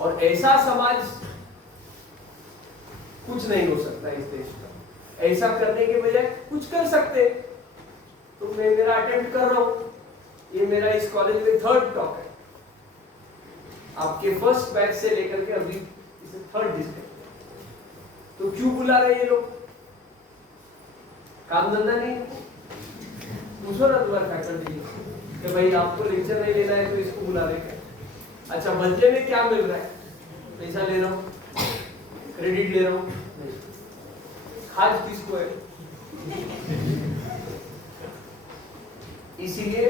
और ऐसा समाज कुछ नहीं हो सकता इस देश का। ऐसा करने के बजाय कुछ कर सकते। तो मैं मेरा अटेम्प्ट कर रहा हूँ। ये मेरा इस कॉलेज में 3rd टॉक है। आपके फर्स्ट बैच से लेकर के अभी इसे 3rd डिस्ट्रिक्ट। तो क्यों बुला रहे ये लोग? काम धंधा नहीं? पूछो ना तुम्हारे फैकल्टी कि भाई आपको लेक्चर नहीं लेना है तो इसको बुला रहे क्या? अच्छा, बदले में क्या मिल रहा है? पैसा ले रहा हूँ, क्रेडिट ले रहा हूँ, खास किसको है? इसीलिए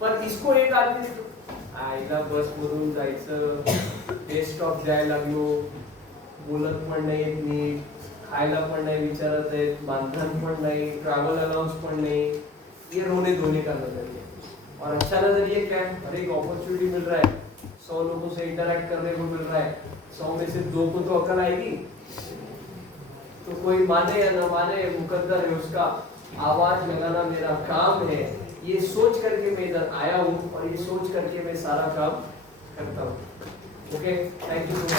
पर इसको एक आदमी आईला बस मधून जायचं, टेस्ट स्टॉप जायला लागलो, बोलत पण नाही येत नीट, खायला पण नाही विचारत आहेत, बांधण पण नाही, ट्रॅव्हल अलाउन्स पण नहीं। ये रोने धोने का नजरिया। और अच्छा नजरिया क्या है? हर एक अपॉर्चुनिटी मिल रहा है, 100 लोगों से इंटरैक्ट करने को मिल रहा है, 100 में से 2 को तो अकल आएगी। तो कोई माने या न माने, मुकद्दर है उसका, आवाज लगाना मेरा काम है। ये सोच करके मैं इधर आया हूँ और ये सोच करके मैं सारा काम करता हूँ। Okay, thank you so much.